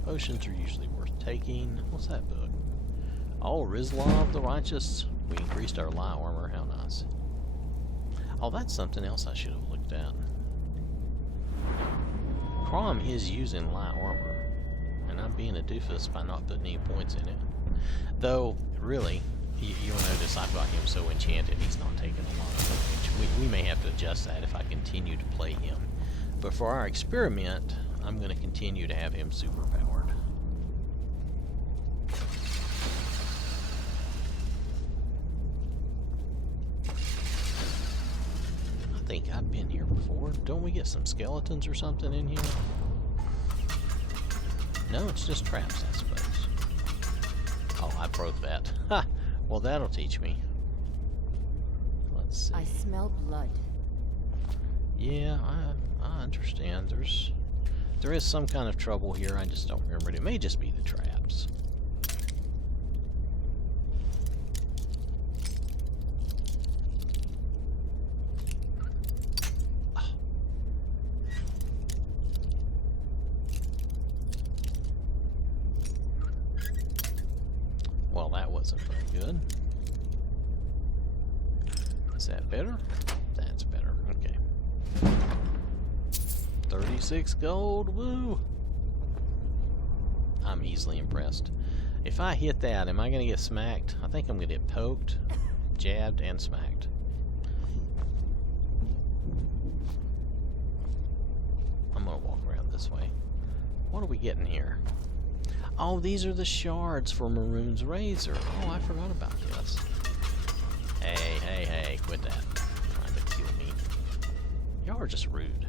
Potions are usually worth taking. What's that book? Oh, Rizlov the Righteous. We increased our light armor. How nice. Oh, that's something else I should have looked at. Crom is using light armor, and I'm being a doofus by not putting any points in it. Though, really, you'll notice I've got him so enchanted he's not taking a lot of damage. We may have to adjust that if I continue to play him. But for our experiment, I'm going to continue to have him superpowered. I think I've been here before. Don't we get some skeletons or something in here? No, it's just traps, I suppose. Oh, I broke that. Ha! Well, that'll teach me. Let's see. I smell blood. Yeah, I understand. There is some kind of trouble here. I just don't remember it. It may just be the traps. Well, that wasn't very good. Is that better? That's better. Okay. 36 gold, woo! I'm easily impressed. If I hit that, am I going to get smacked? I think I'm going to get poked, jabbed, and smacked. this way. What are we getting here? Oh, these are the shards for Maroon's razor. Oh, I forgot about this. Hey, hey, hey, quit that. Trying to kill me. Y'all are just rude.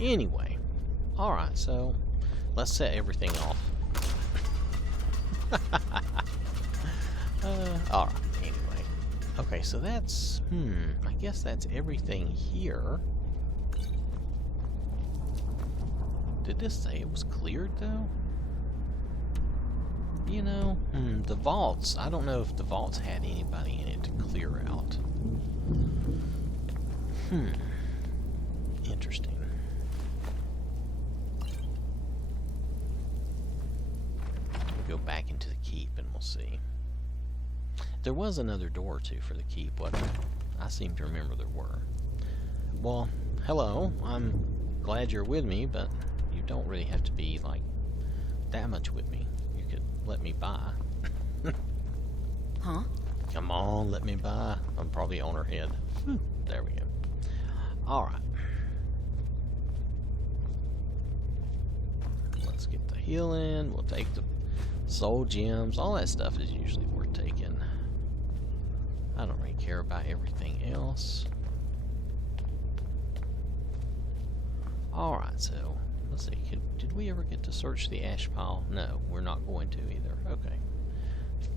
Anyway. Alright, so let's set everything off. Alright, anyway. Okay, so that's, I guess that's everything here. Did this say it was cleared, though? You know, the vaults. I don't know if the vaults had anybody in it to clear out. Interesting. We'll go back into the keep and we'll see. There was another door or two for the keep, wasn't there? I seem to remember there were. Well, hello. I'm glad you're with me, but you don't really have to be, like, that much with me. You could let me by. Huh? Come on, let me by. I'm probably on her head. There we go. Alright. Let's get the healing. We'll take the soul gems. All that stuff is usually worth taking. I don't really care about everything else. Alright, so let's see. Did we ever get to search the ash pile? No, we're not going to either. Okay.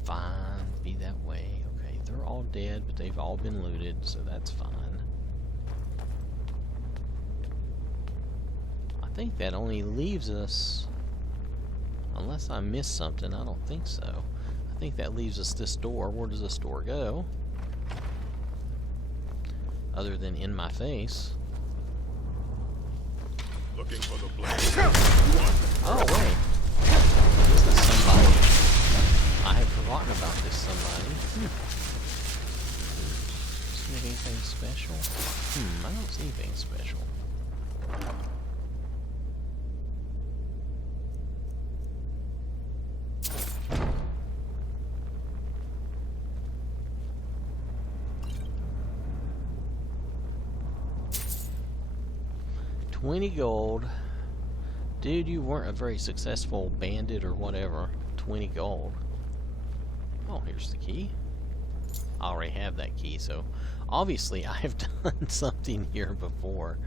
Fine. Be that way. Okay, they're all dead, but they've all been looted, so that's fine. I think that only leaves us... Unless I missed something, I don't think so. I think that leaves us this door. Where does this door go? Other than in my face. Looking for the black. Oh, wait. Is this somebody? I had forgotten about this somebody. See anything special? I don't see anything special. $20 gold. Dude, you weren't a very successful bandit or whatever. 20 gold. Oh, here's the key. I already have that key, so obviously I have done something here before.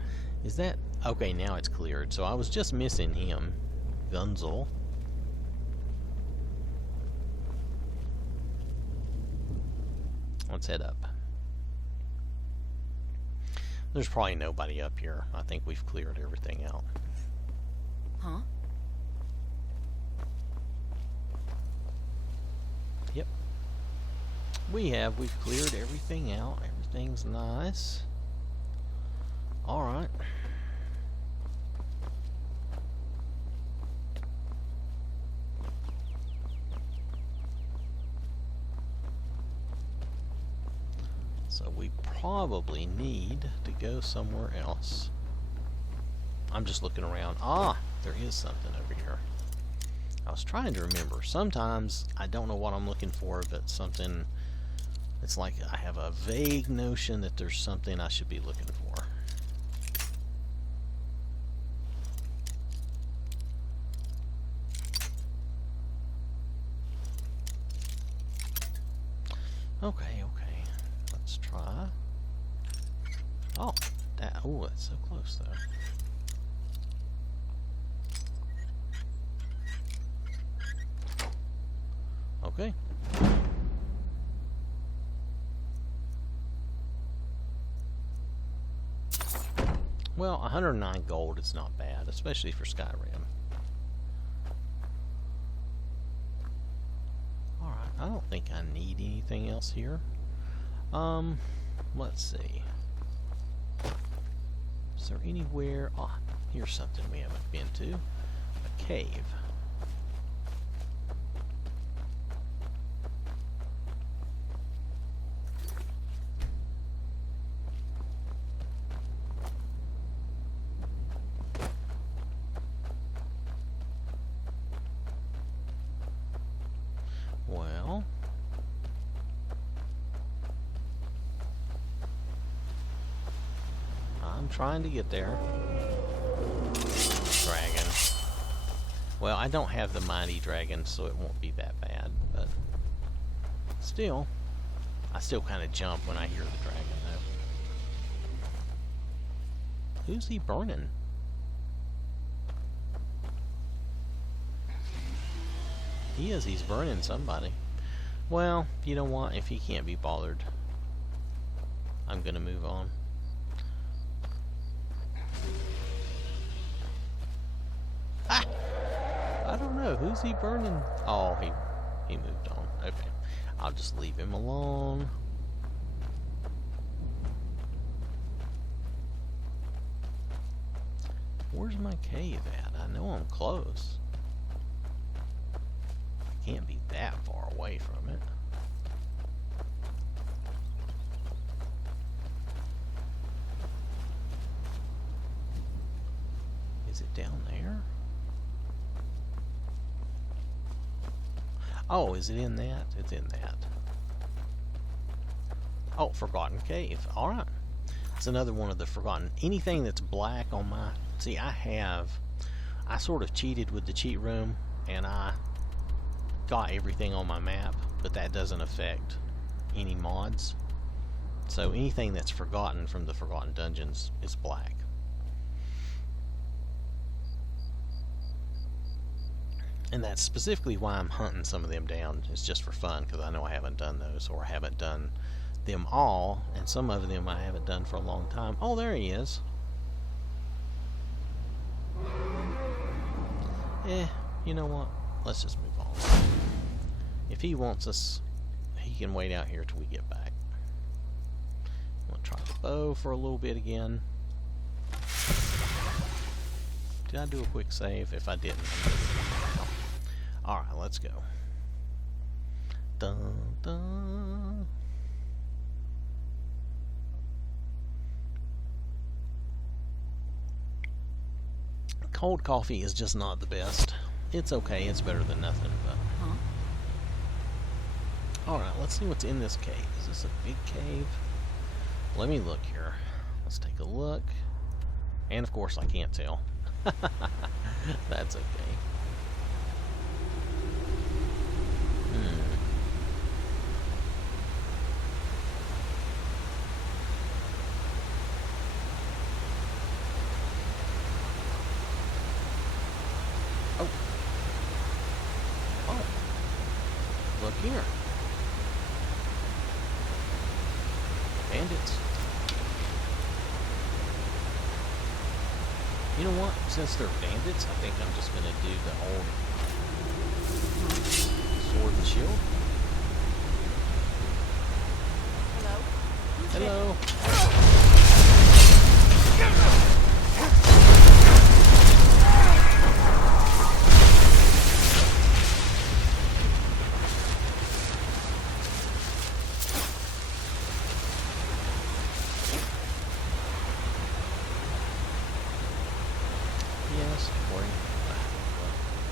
Is that... Okay, now it's cleared. So I was just missing him. Gunzel. Let's head up. There's probably nobody up here. I think we've cleared everything out. Huh? Yep. We've cleared everything out. Everything's nice. Alright. So we probably need to go somewhere else. I'm just looking around. Ah, there is something over here. I was trying to remember. Sometimes I don't know what I'm looking for, but something... It's like I have a vague notion that there's something I should be looking for. Okay, okay. Let's try. Oh, that. Oh, that's so close, though. Okay. Well, 109 gold is not bad, especially for Skyrim. Alright, I don't think I need anything else here. Let's see. Is there anywhere... Ah, here's something we haven't been to. A cave. Well... I'm trying to get there. Well, I don't have the mighty dragon, so it won't be that bad, but still, I still kind of jump when I hear the dragon, though. Who's he burning? He's burning somebody. Well, you know what? If he can't be bothered, I'm gonna move on. Ah! I don't know. Who's he burning? Oh, he moved on. Okay. I'll just leave him alone. Where's my cave at? I know I'm close. Can't be that far away from it. Is it down there? Oh, is it in that? It's in that. Oh, Forgotten Cave. Alright. It's another one of the Forgotten. Anything that's black on my... See, I sort of cheated with the cheat room, and I got everything on my map, but that doesn't affect any mods. So anything that's forgotten from the Forgotten Dungeons is black. And that's specifically why I'm hunting some of them down. It's just for fun, because I know I haven't done those, or I haven't done them all, and some of them I haven't done for a long time. Oh, there he is. You know what? Let's just move on. If he wants us, he can wait out here till we get back. I'm going to try the bow for a little bit again. Did I do a quick save? If I didn't, I'm doing it now. Alright, let's go. Dun, dun. Cold coffee is just not the best. It's okay, it's better than nothing, but... Alright, let's see what's in this cave. Is this a big cave? Let me look here. Let's take a look. And of course I can't tell. That's okay. Look here. Bandits. You know what? Since they're bandits, I think I'm just going to do the old sword and shield. Hello? Hello. Yes, boring.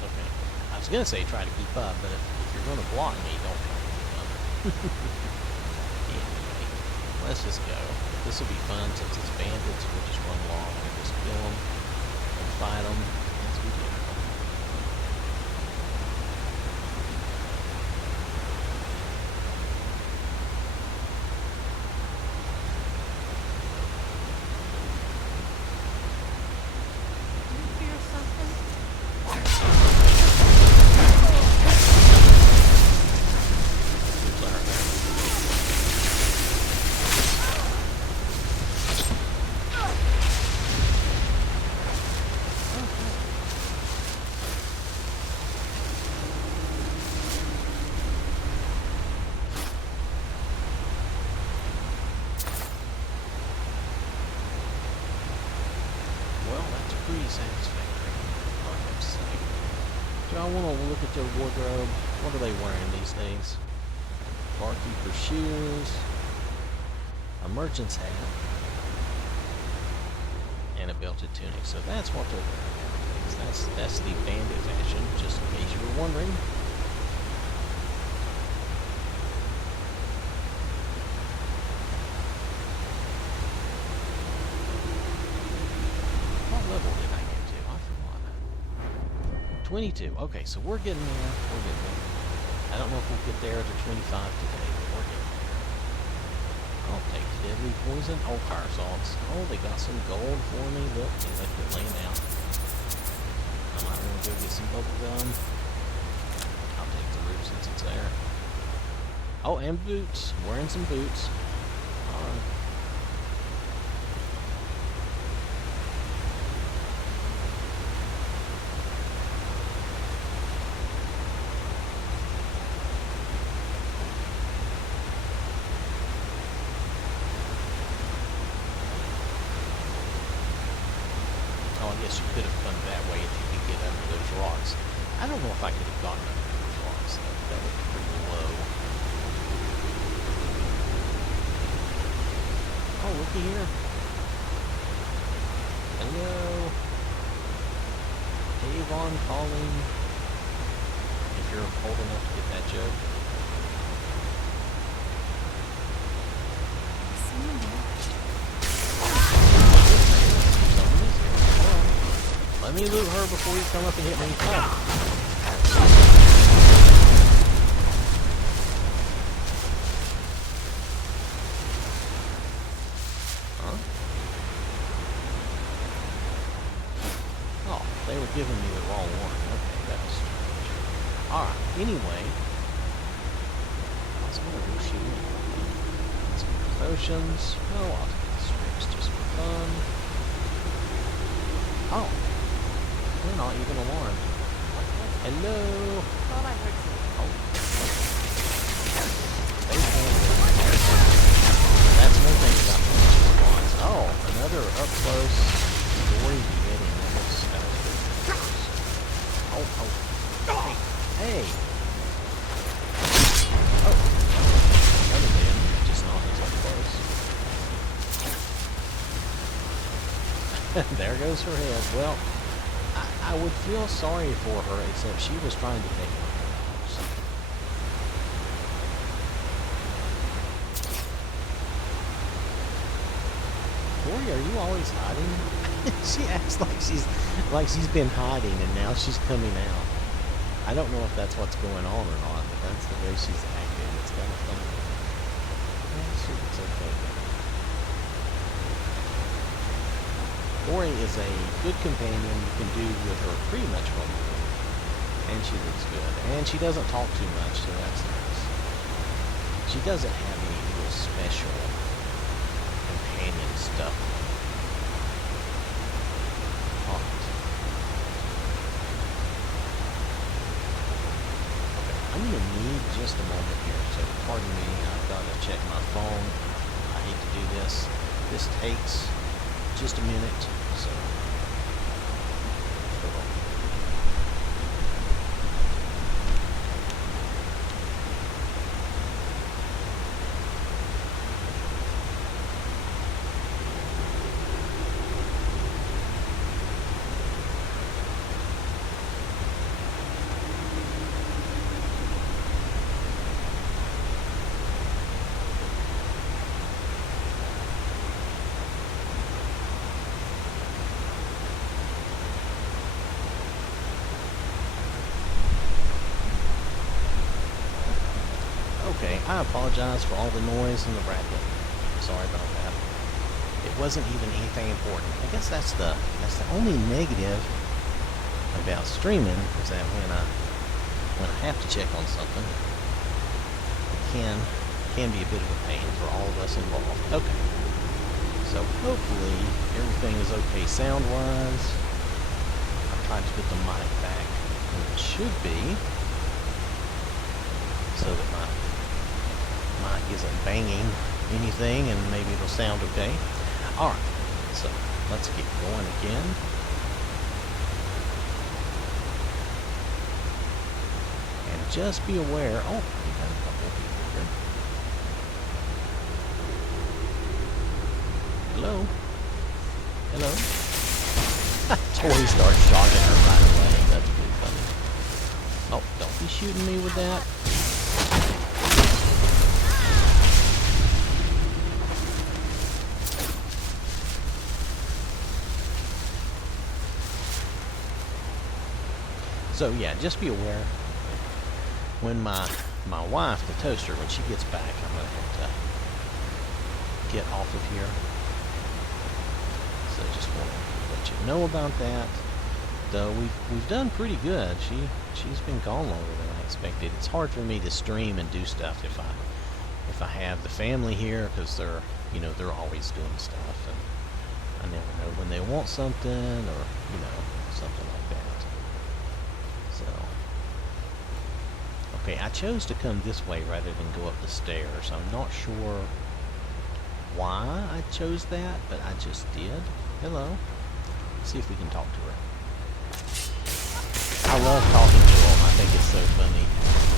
Okay. I was gonna say try to keep up, but if you're gonna block me, don't try to keep up. Anyway, let's just go. This will be fun since it's bandits. We'll just run along and just kill them and fight them as we go. Pretty satisfactory, I have to say. Do I want to look at their wardrobe? What are they wearing these days? Barkeeper's shoes, a merchant's hat, and a belted tunic. So that's what they're wearing. That's the bandit fashion, just in case you were wondering. What level did I get to? I forgot. 22. Okay, so we're getting there. We're getting there. I don't know if we'll get there to 25 today, but we're getting there. I'll take deadly poison. Oh, fire salts. Oh, they got some gold for me. Look, they left it laying out. I might want to go get some bubble gum. I'll take the root since it's there. Oh, and boots. Wearing some boots. Alright. Oh, I guess you could have come that way if you could get under those rocks. I don't know if I could have gotten under those rocks. That would be pretty low. Oh, looky here. Hello. Avon calling. If you're old enough to get that joke. Someone there. Let me loot her before you come up and hit me. Oh. Huh? Oh, they were giving me the wrong one. Okay, that was strange. Alright, anyway. Let's go shoot. Some potions. Oh, I'll take the strips just for fun. Oh. We're not even alarmed. Hello. Thought I heard something. Oh. That's one thing about the response. Oh, another up close story beheading. That was pretty close. Oh. Hey. Oh. Another man, just not as up close. There goes her head. Well, I would feel sorry for her, except she was trying to take my house. Tori, are you always hiding? She acts like she's been hiding and now she's coming out. I don't know if that's what's going on or not, but that's the way she's acting. It's kind of funny. Yeah, she looks okay. Ori is a good companion. You can do with her pretty much what you want. And she looks good. And she doesn't talk too much, so that's nice. She doesn't have any real special companion stuff. Alright. Okay, I'm going to need just a moment here, so pardon me. I've got to check my phone. I hate to do this. This takes just a minute, so hold on. Okay, I apologize for all the noise and the racket. Sorry about that. It wasn't even anything important. I guess that's the only negative about streaming is that when I have to check on something, it can be a bit of a pain for all of us involved. Okay. So hopefully everything is okay sound-wise. I'm trying to put the mic back where it should be, so that my mic isn't banging anything and maybe it'll sound okay. Alright, so let's get going again. And just be aware, oh, we got a couple of people here. Hello? Hello? Tori starts shocking her right away. That's pretty funny. Oh, don't be shooting me with that. So yeah, just be aware when my wife, the toaster, when she gets back, I'm gonna have to get off of here. So just want to let you know about that. Though we've done pretty good. She's been gone longer than I expected. It's hard for me to stream and do stuff if I have the family here, because they're always doing stuff, and I never know when they want something, or something like that. So okay, I chose to come this way rather than go up the stairs. I'm not sure why I chose that, but I just did. Hello. Let's see if we can talk to her. I love talking to them. I think it's so funny,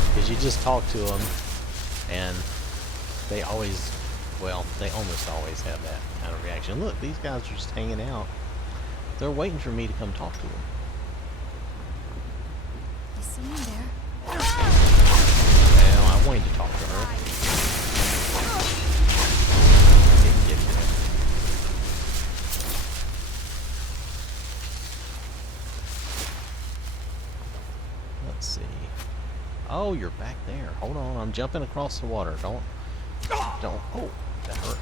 because you just talk to them and they always, well, they almost always have that kind of reaction. Look, these guys are just hanging out. They're waiting for me to come talk to them. Is someone there? Well, I wanted to talk to her. I didn't get to it. Let's see. Oh, you're back there. Hold on, I'm jumping across the water. Don't. Oh, that hurt.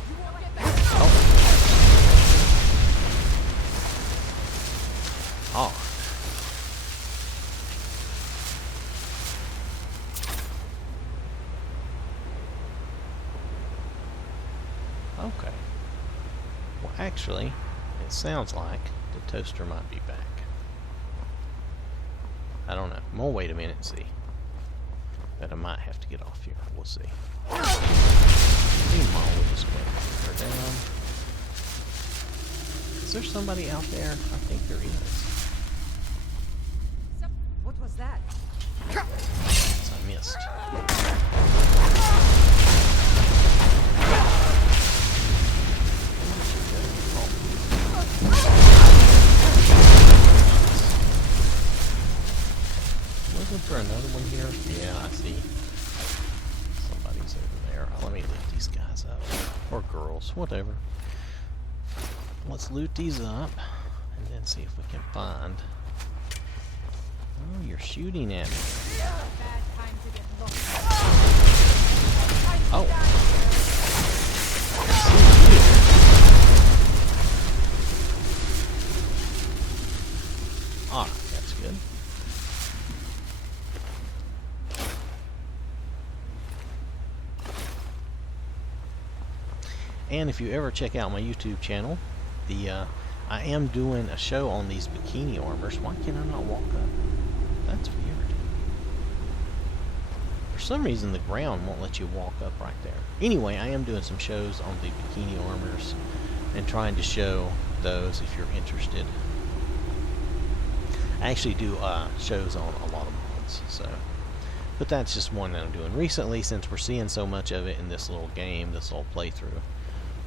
Oh. Okay. Well, actually, it sounds like the toaster might be back. I don't know. I'm gonna wait a minute and see. But I might have to get off here. We'll see. Meanwhile, we'll just go her down. Is there somebody out there? I think there is. What was that? Yes, I missed. Wasn't there another one here? Yeah, I see. Somebody's over there. Let me loot these guys up. Or girls, whatever. Let's loot these up and then see if we can find. Oh, you're shooting at me. Oh. Alright, that's good. And if you ever check out my YouTube channel, I am doing a show on these bikini armors. Why can I not walk up? That's weird. For some reason, the ground won't let you walk up right there. Anyway, I am doing some shows on the bikini armors and trying to show those if you're interested. I actually do shows on a lot of mods, so. But that's just one that I'm doing recently, since we're seeing so much of it in this little game, this little playthrough.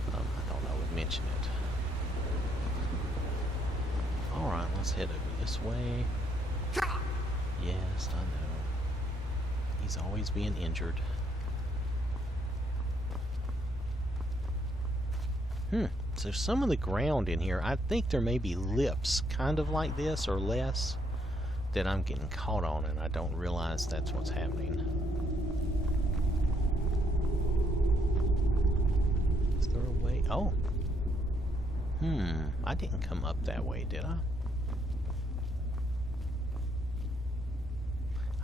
I thought I would mention it. Alright, let's head over this way. Yes, I know. He's always being injured. So some of the ground in here, I think there may be lips kind of like this or less that I'm getting caught on, and I don't realize that's what's happening. Is there a way? Oh. I didn't come up that way, did I?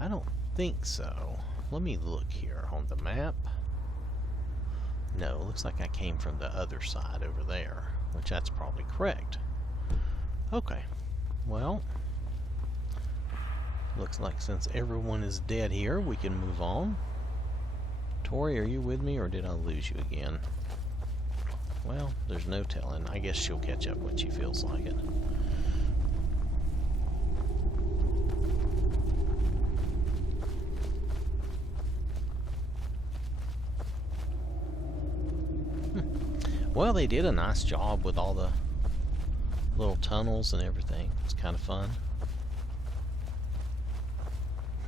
I don't think so. Let me look here on the map. No, it looks like I came from the other side over there, which that's probably correct. Okay. Well, looks like since everyone is dead here, we can move on. Tori, are you with me, or did I lose you again? Well, there's no telling. I guess she'll catch up when she feels like it. Well, they did a nice job with all the little tunnels and everything. It's kind of fun.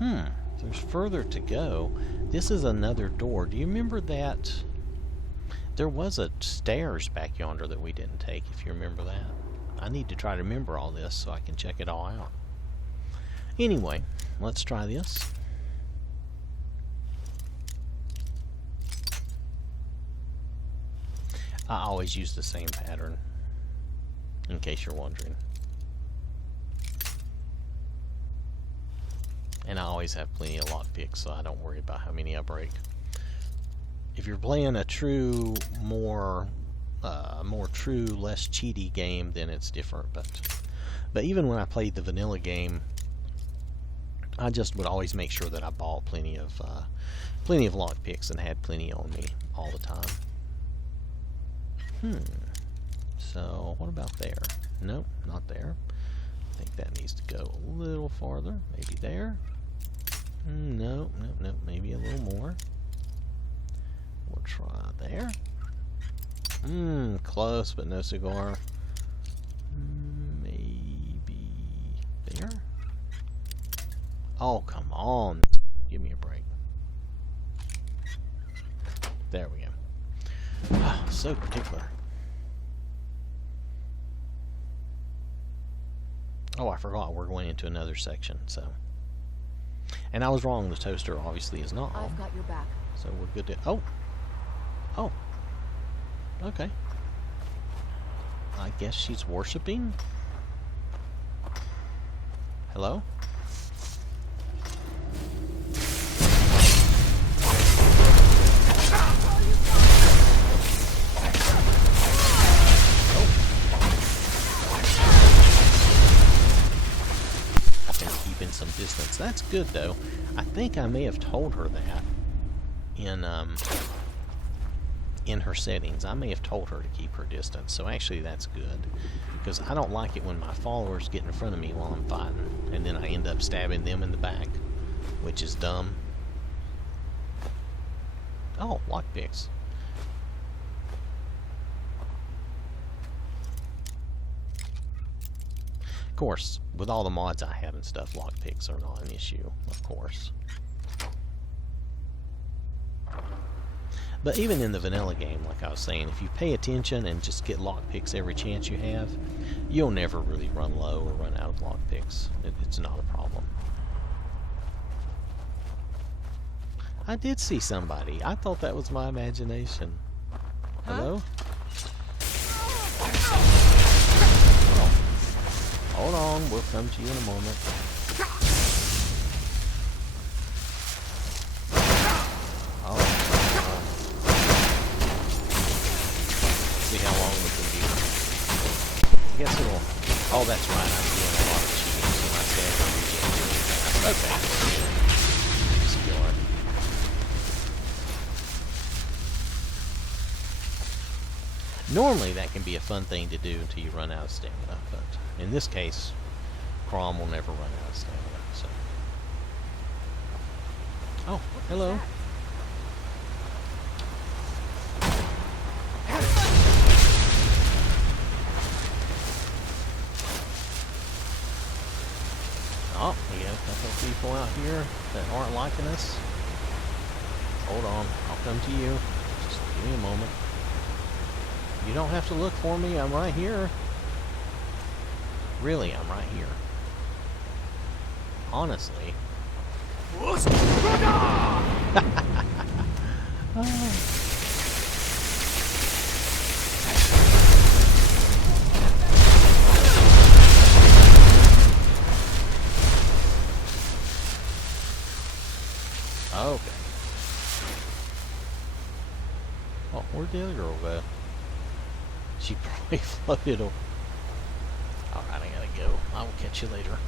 There's further to go. This is another door. Do you remember that? There was a stairs back yonder that we didn't take, if you remember that. I need to try to remember all this so I can check it all out. Anyway, let's try this. I always use the same pattern, in case you're wondering. And I always have plenty of lockpicks, so I don't worry about how many I break. If you're playing a true, more true, less cheaty game, then it's different. But even when I played the vanilla game, I just would always make sure that I bought plenty of lockpicks and had plenty on me all the time. So what about there? Nope, not there. I think that needs to go a little farther. Maybe there. Nope. Maybe a little more. We'll try there. Close, but no cigar. Maybe there. Oh, come on. Give me a break. There we go. Oh, so particular. Oh, I forgot we're going into another section, so. And I was wrong, the toaster obviously is not on. I've got your back. So we're good to, oh. Okay. I guess she's worshiping? Hello? Some distance. That's good though. I think I may have told her that in her settings. I may have told her to keep her distance. So actually that's good, because I don't like it when my followers get in front of me while I'm fighting and then I end up stabbing them in the back, which is dumb. Oh, lockpicks. Of course, with all the mods I have and stuff, lockpicks are not an issue, of course. But even in the vanilla game, like I was saying, if you pay attention and just get lockpicks every chance you have, you'll never really run low or run out of lockpicks. It's not a problem. I did see somebody. I thought that was my imagination. Hello? Hold on, we'll come to you in a moment. Oh, see how long we can do. I guess it'll. Oh, that's right. I'm doing a lot of cheating, so my stats are getting really fast. Okay. Skill. Normally, that can be a fun thing to do until you run out of stamina, but in this case, Crom will never run out of stamina, so. Oh, hello. Oh, we got a couple of people out here that aren't liking us. Hold on, I'll come to you. Just give me a moment. You don't have to look for me, I'm right here. Really, I'm right here. Honestly. Okay. Oh, where'd the other girl go? She probably floated over. Alright, I gotta go. I will catch you later.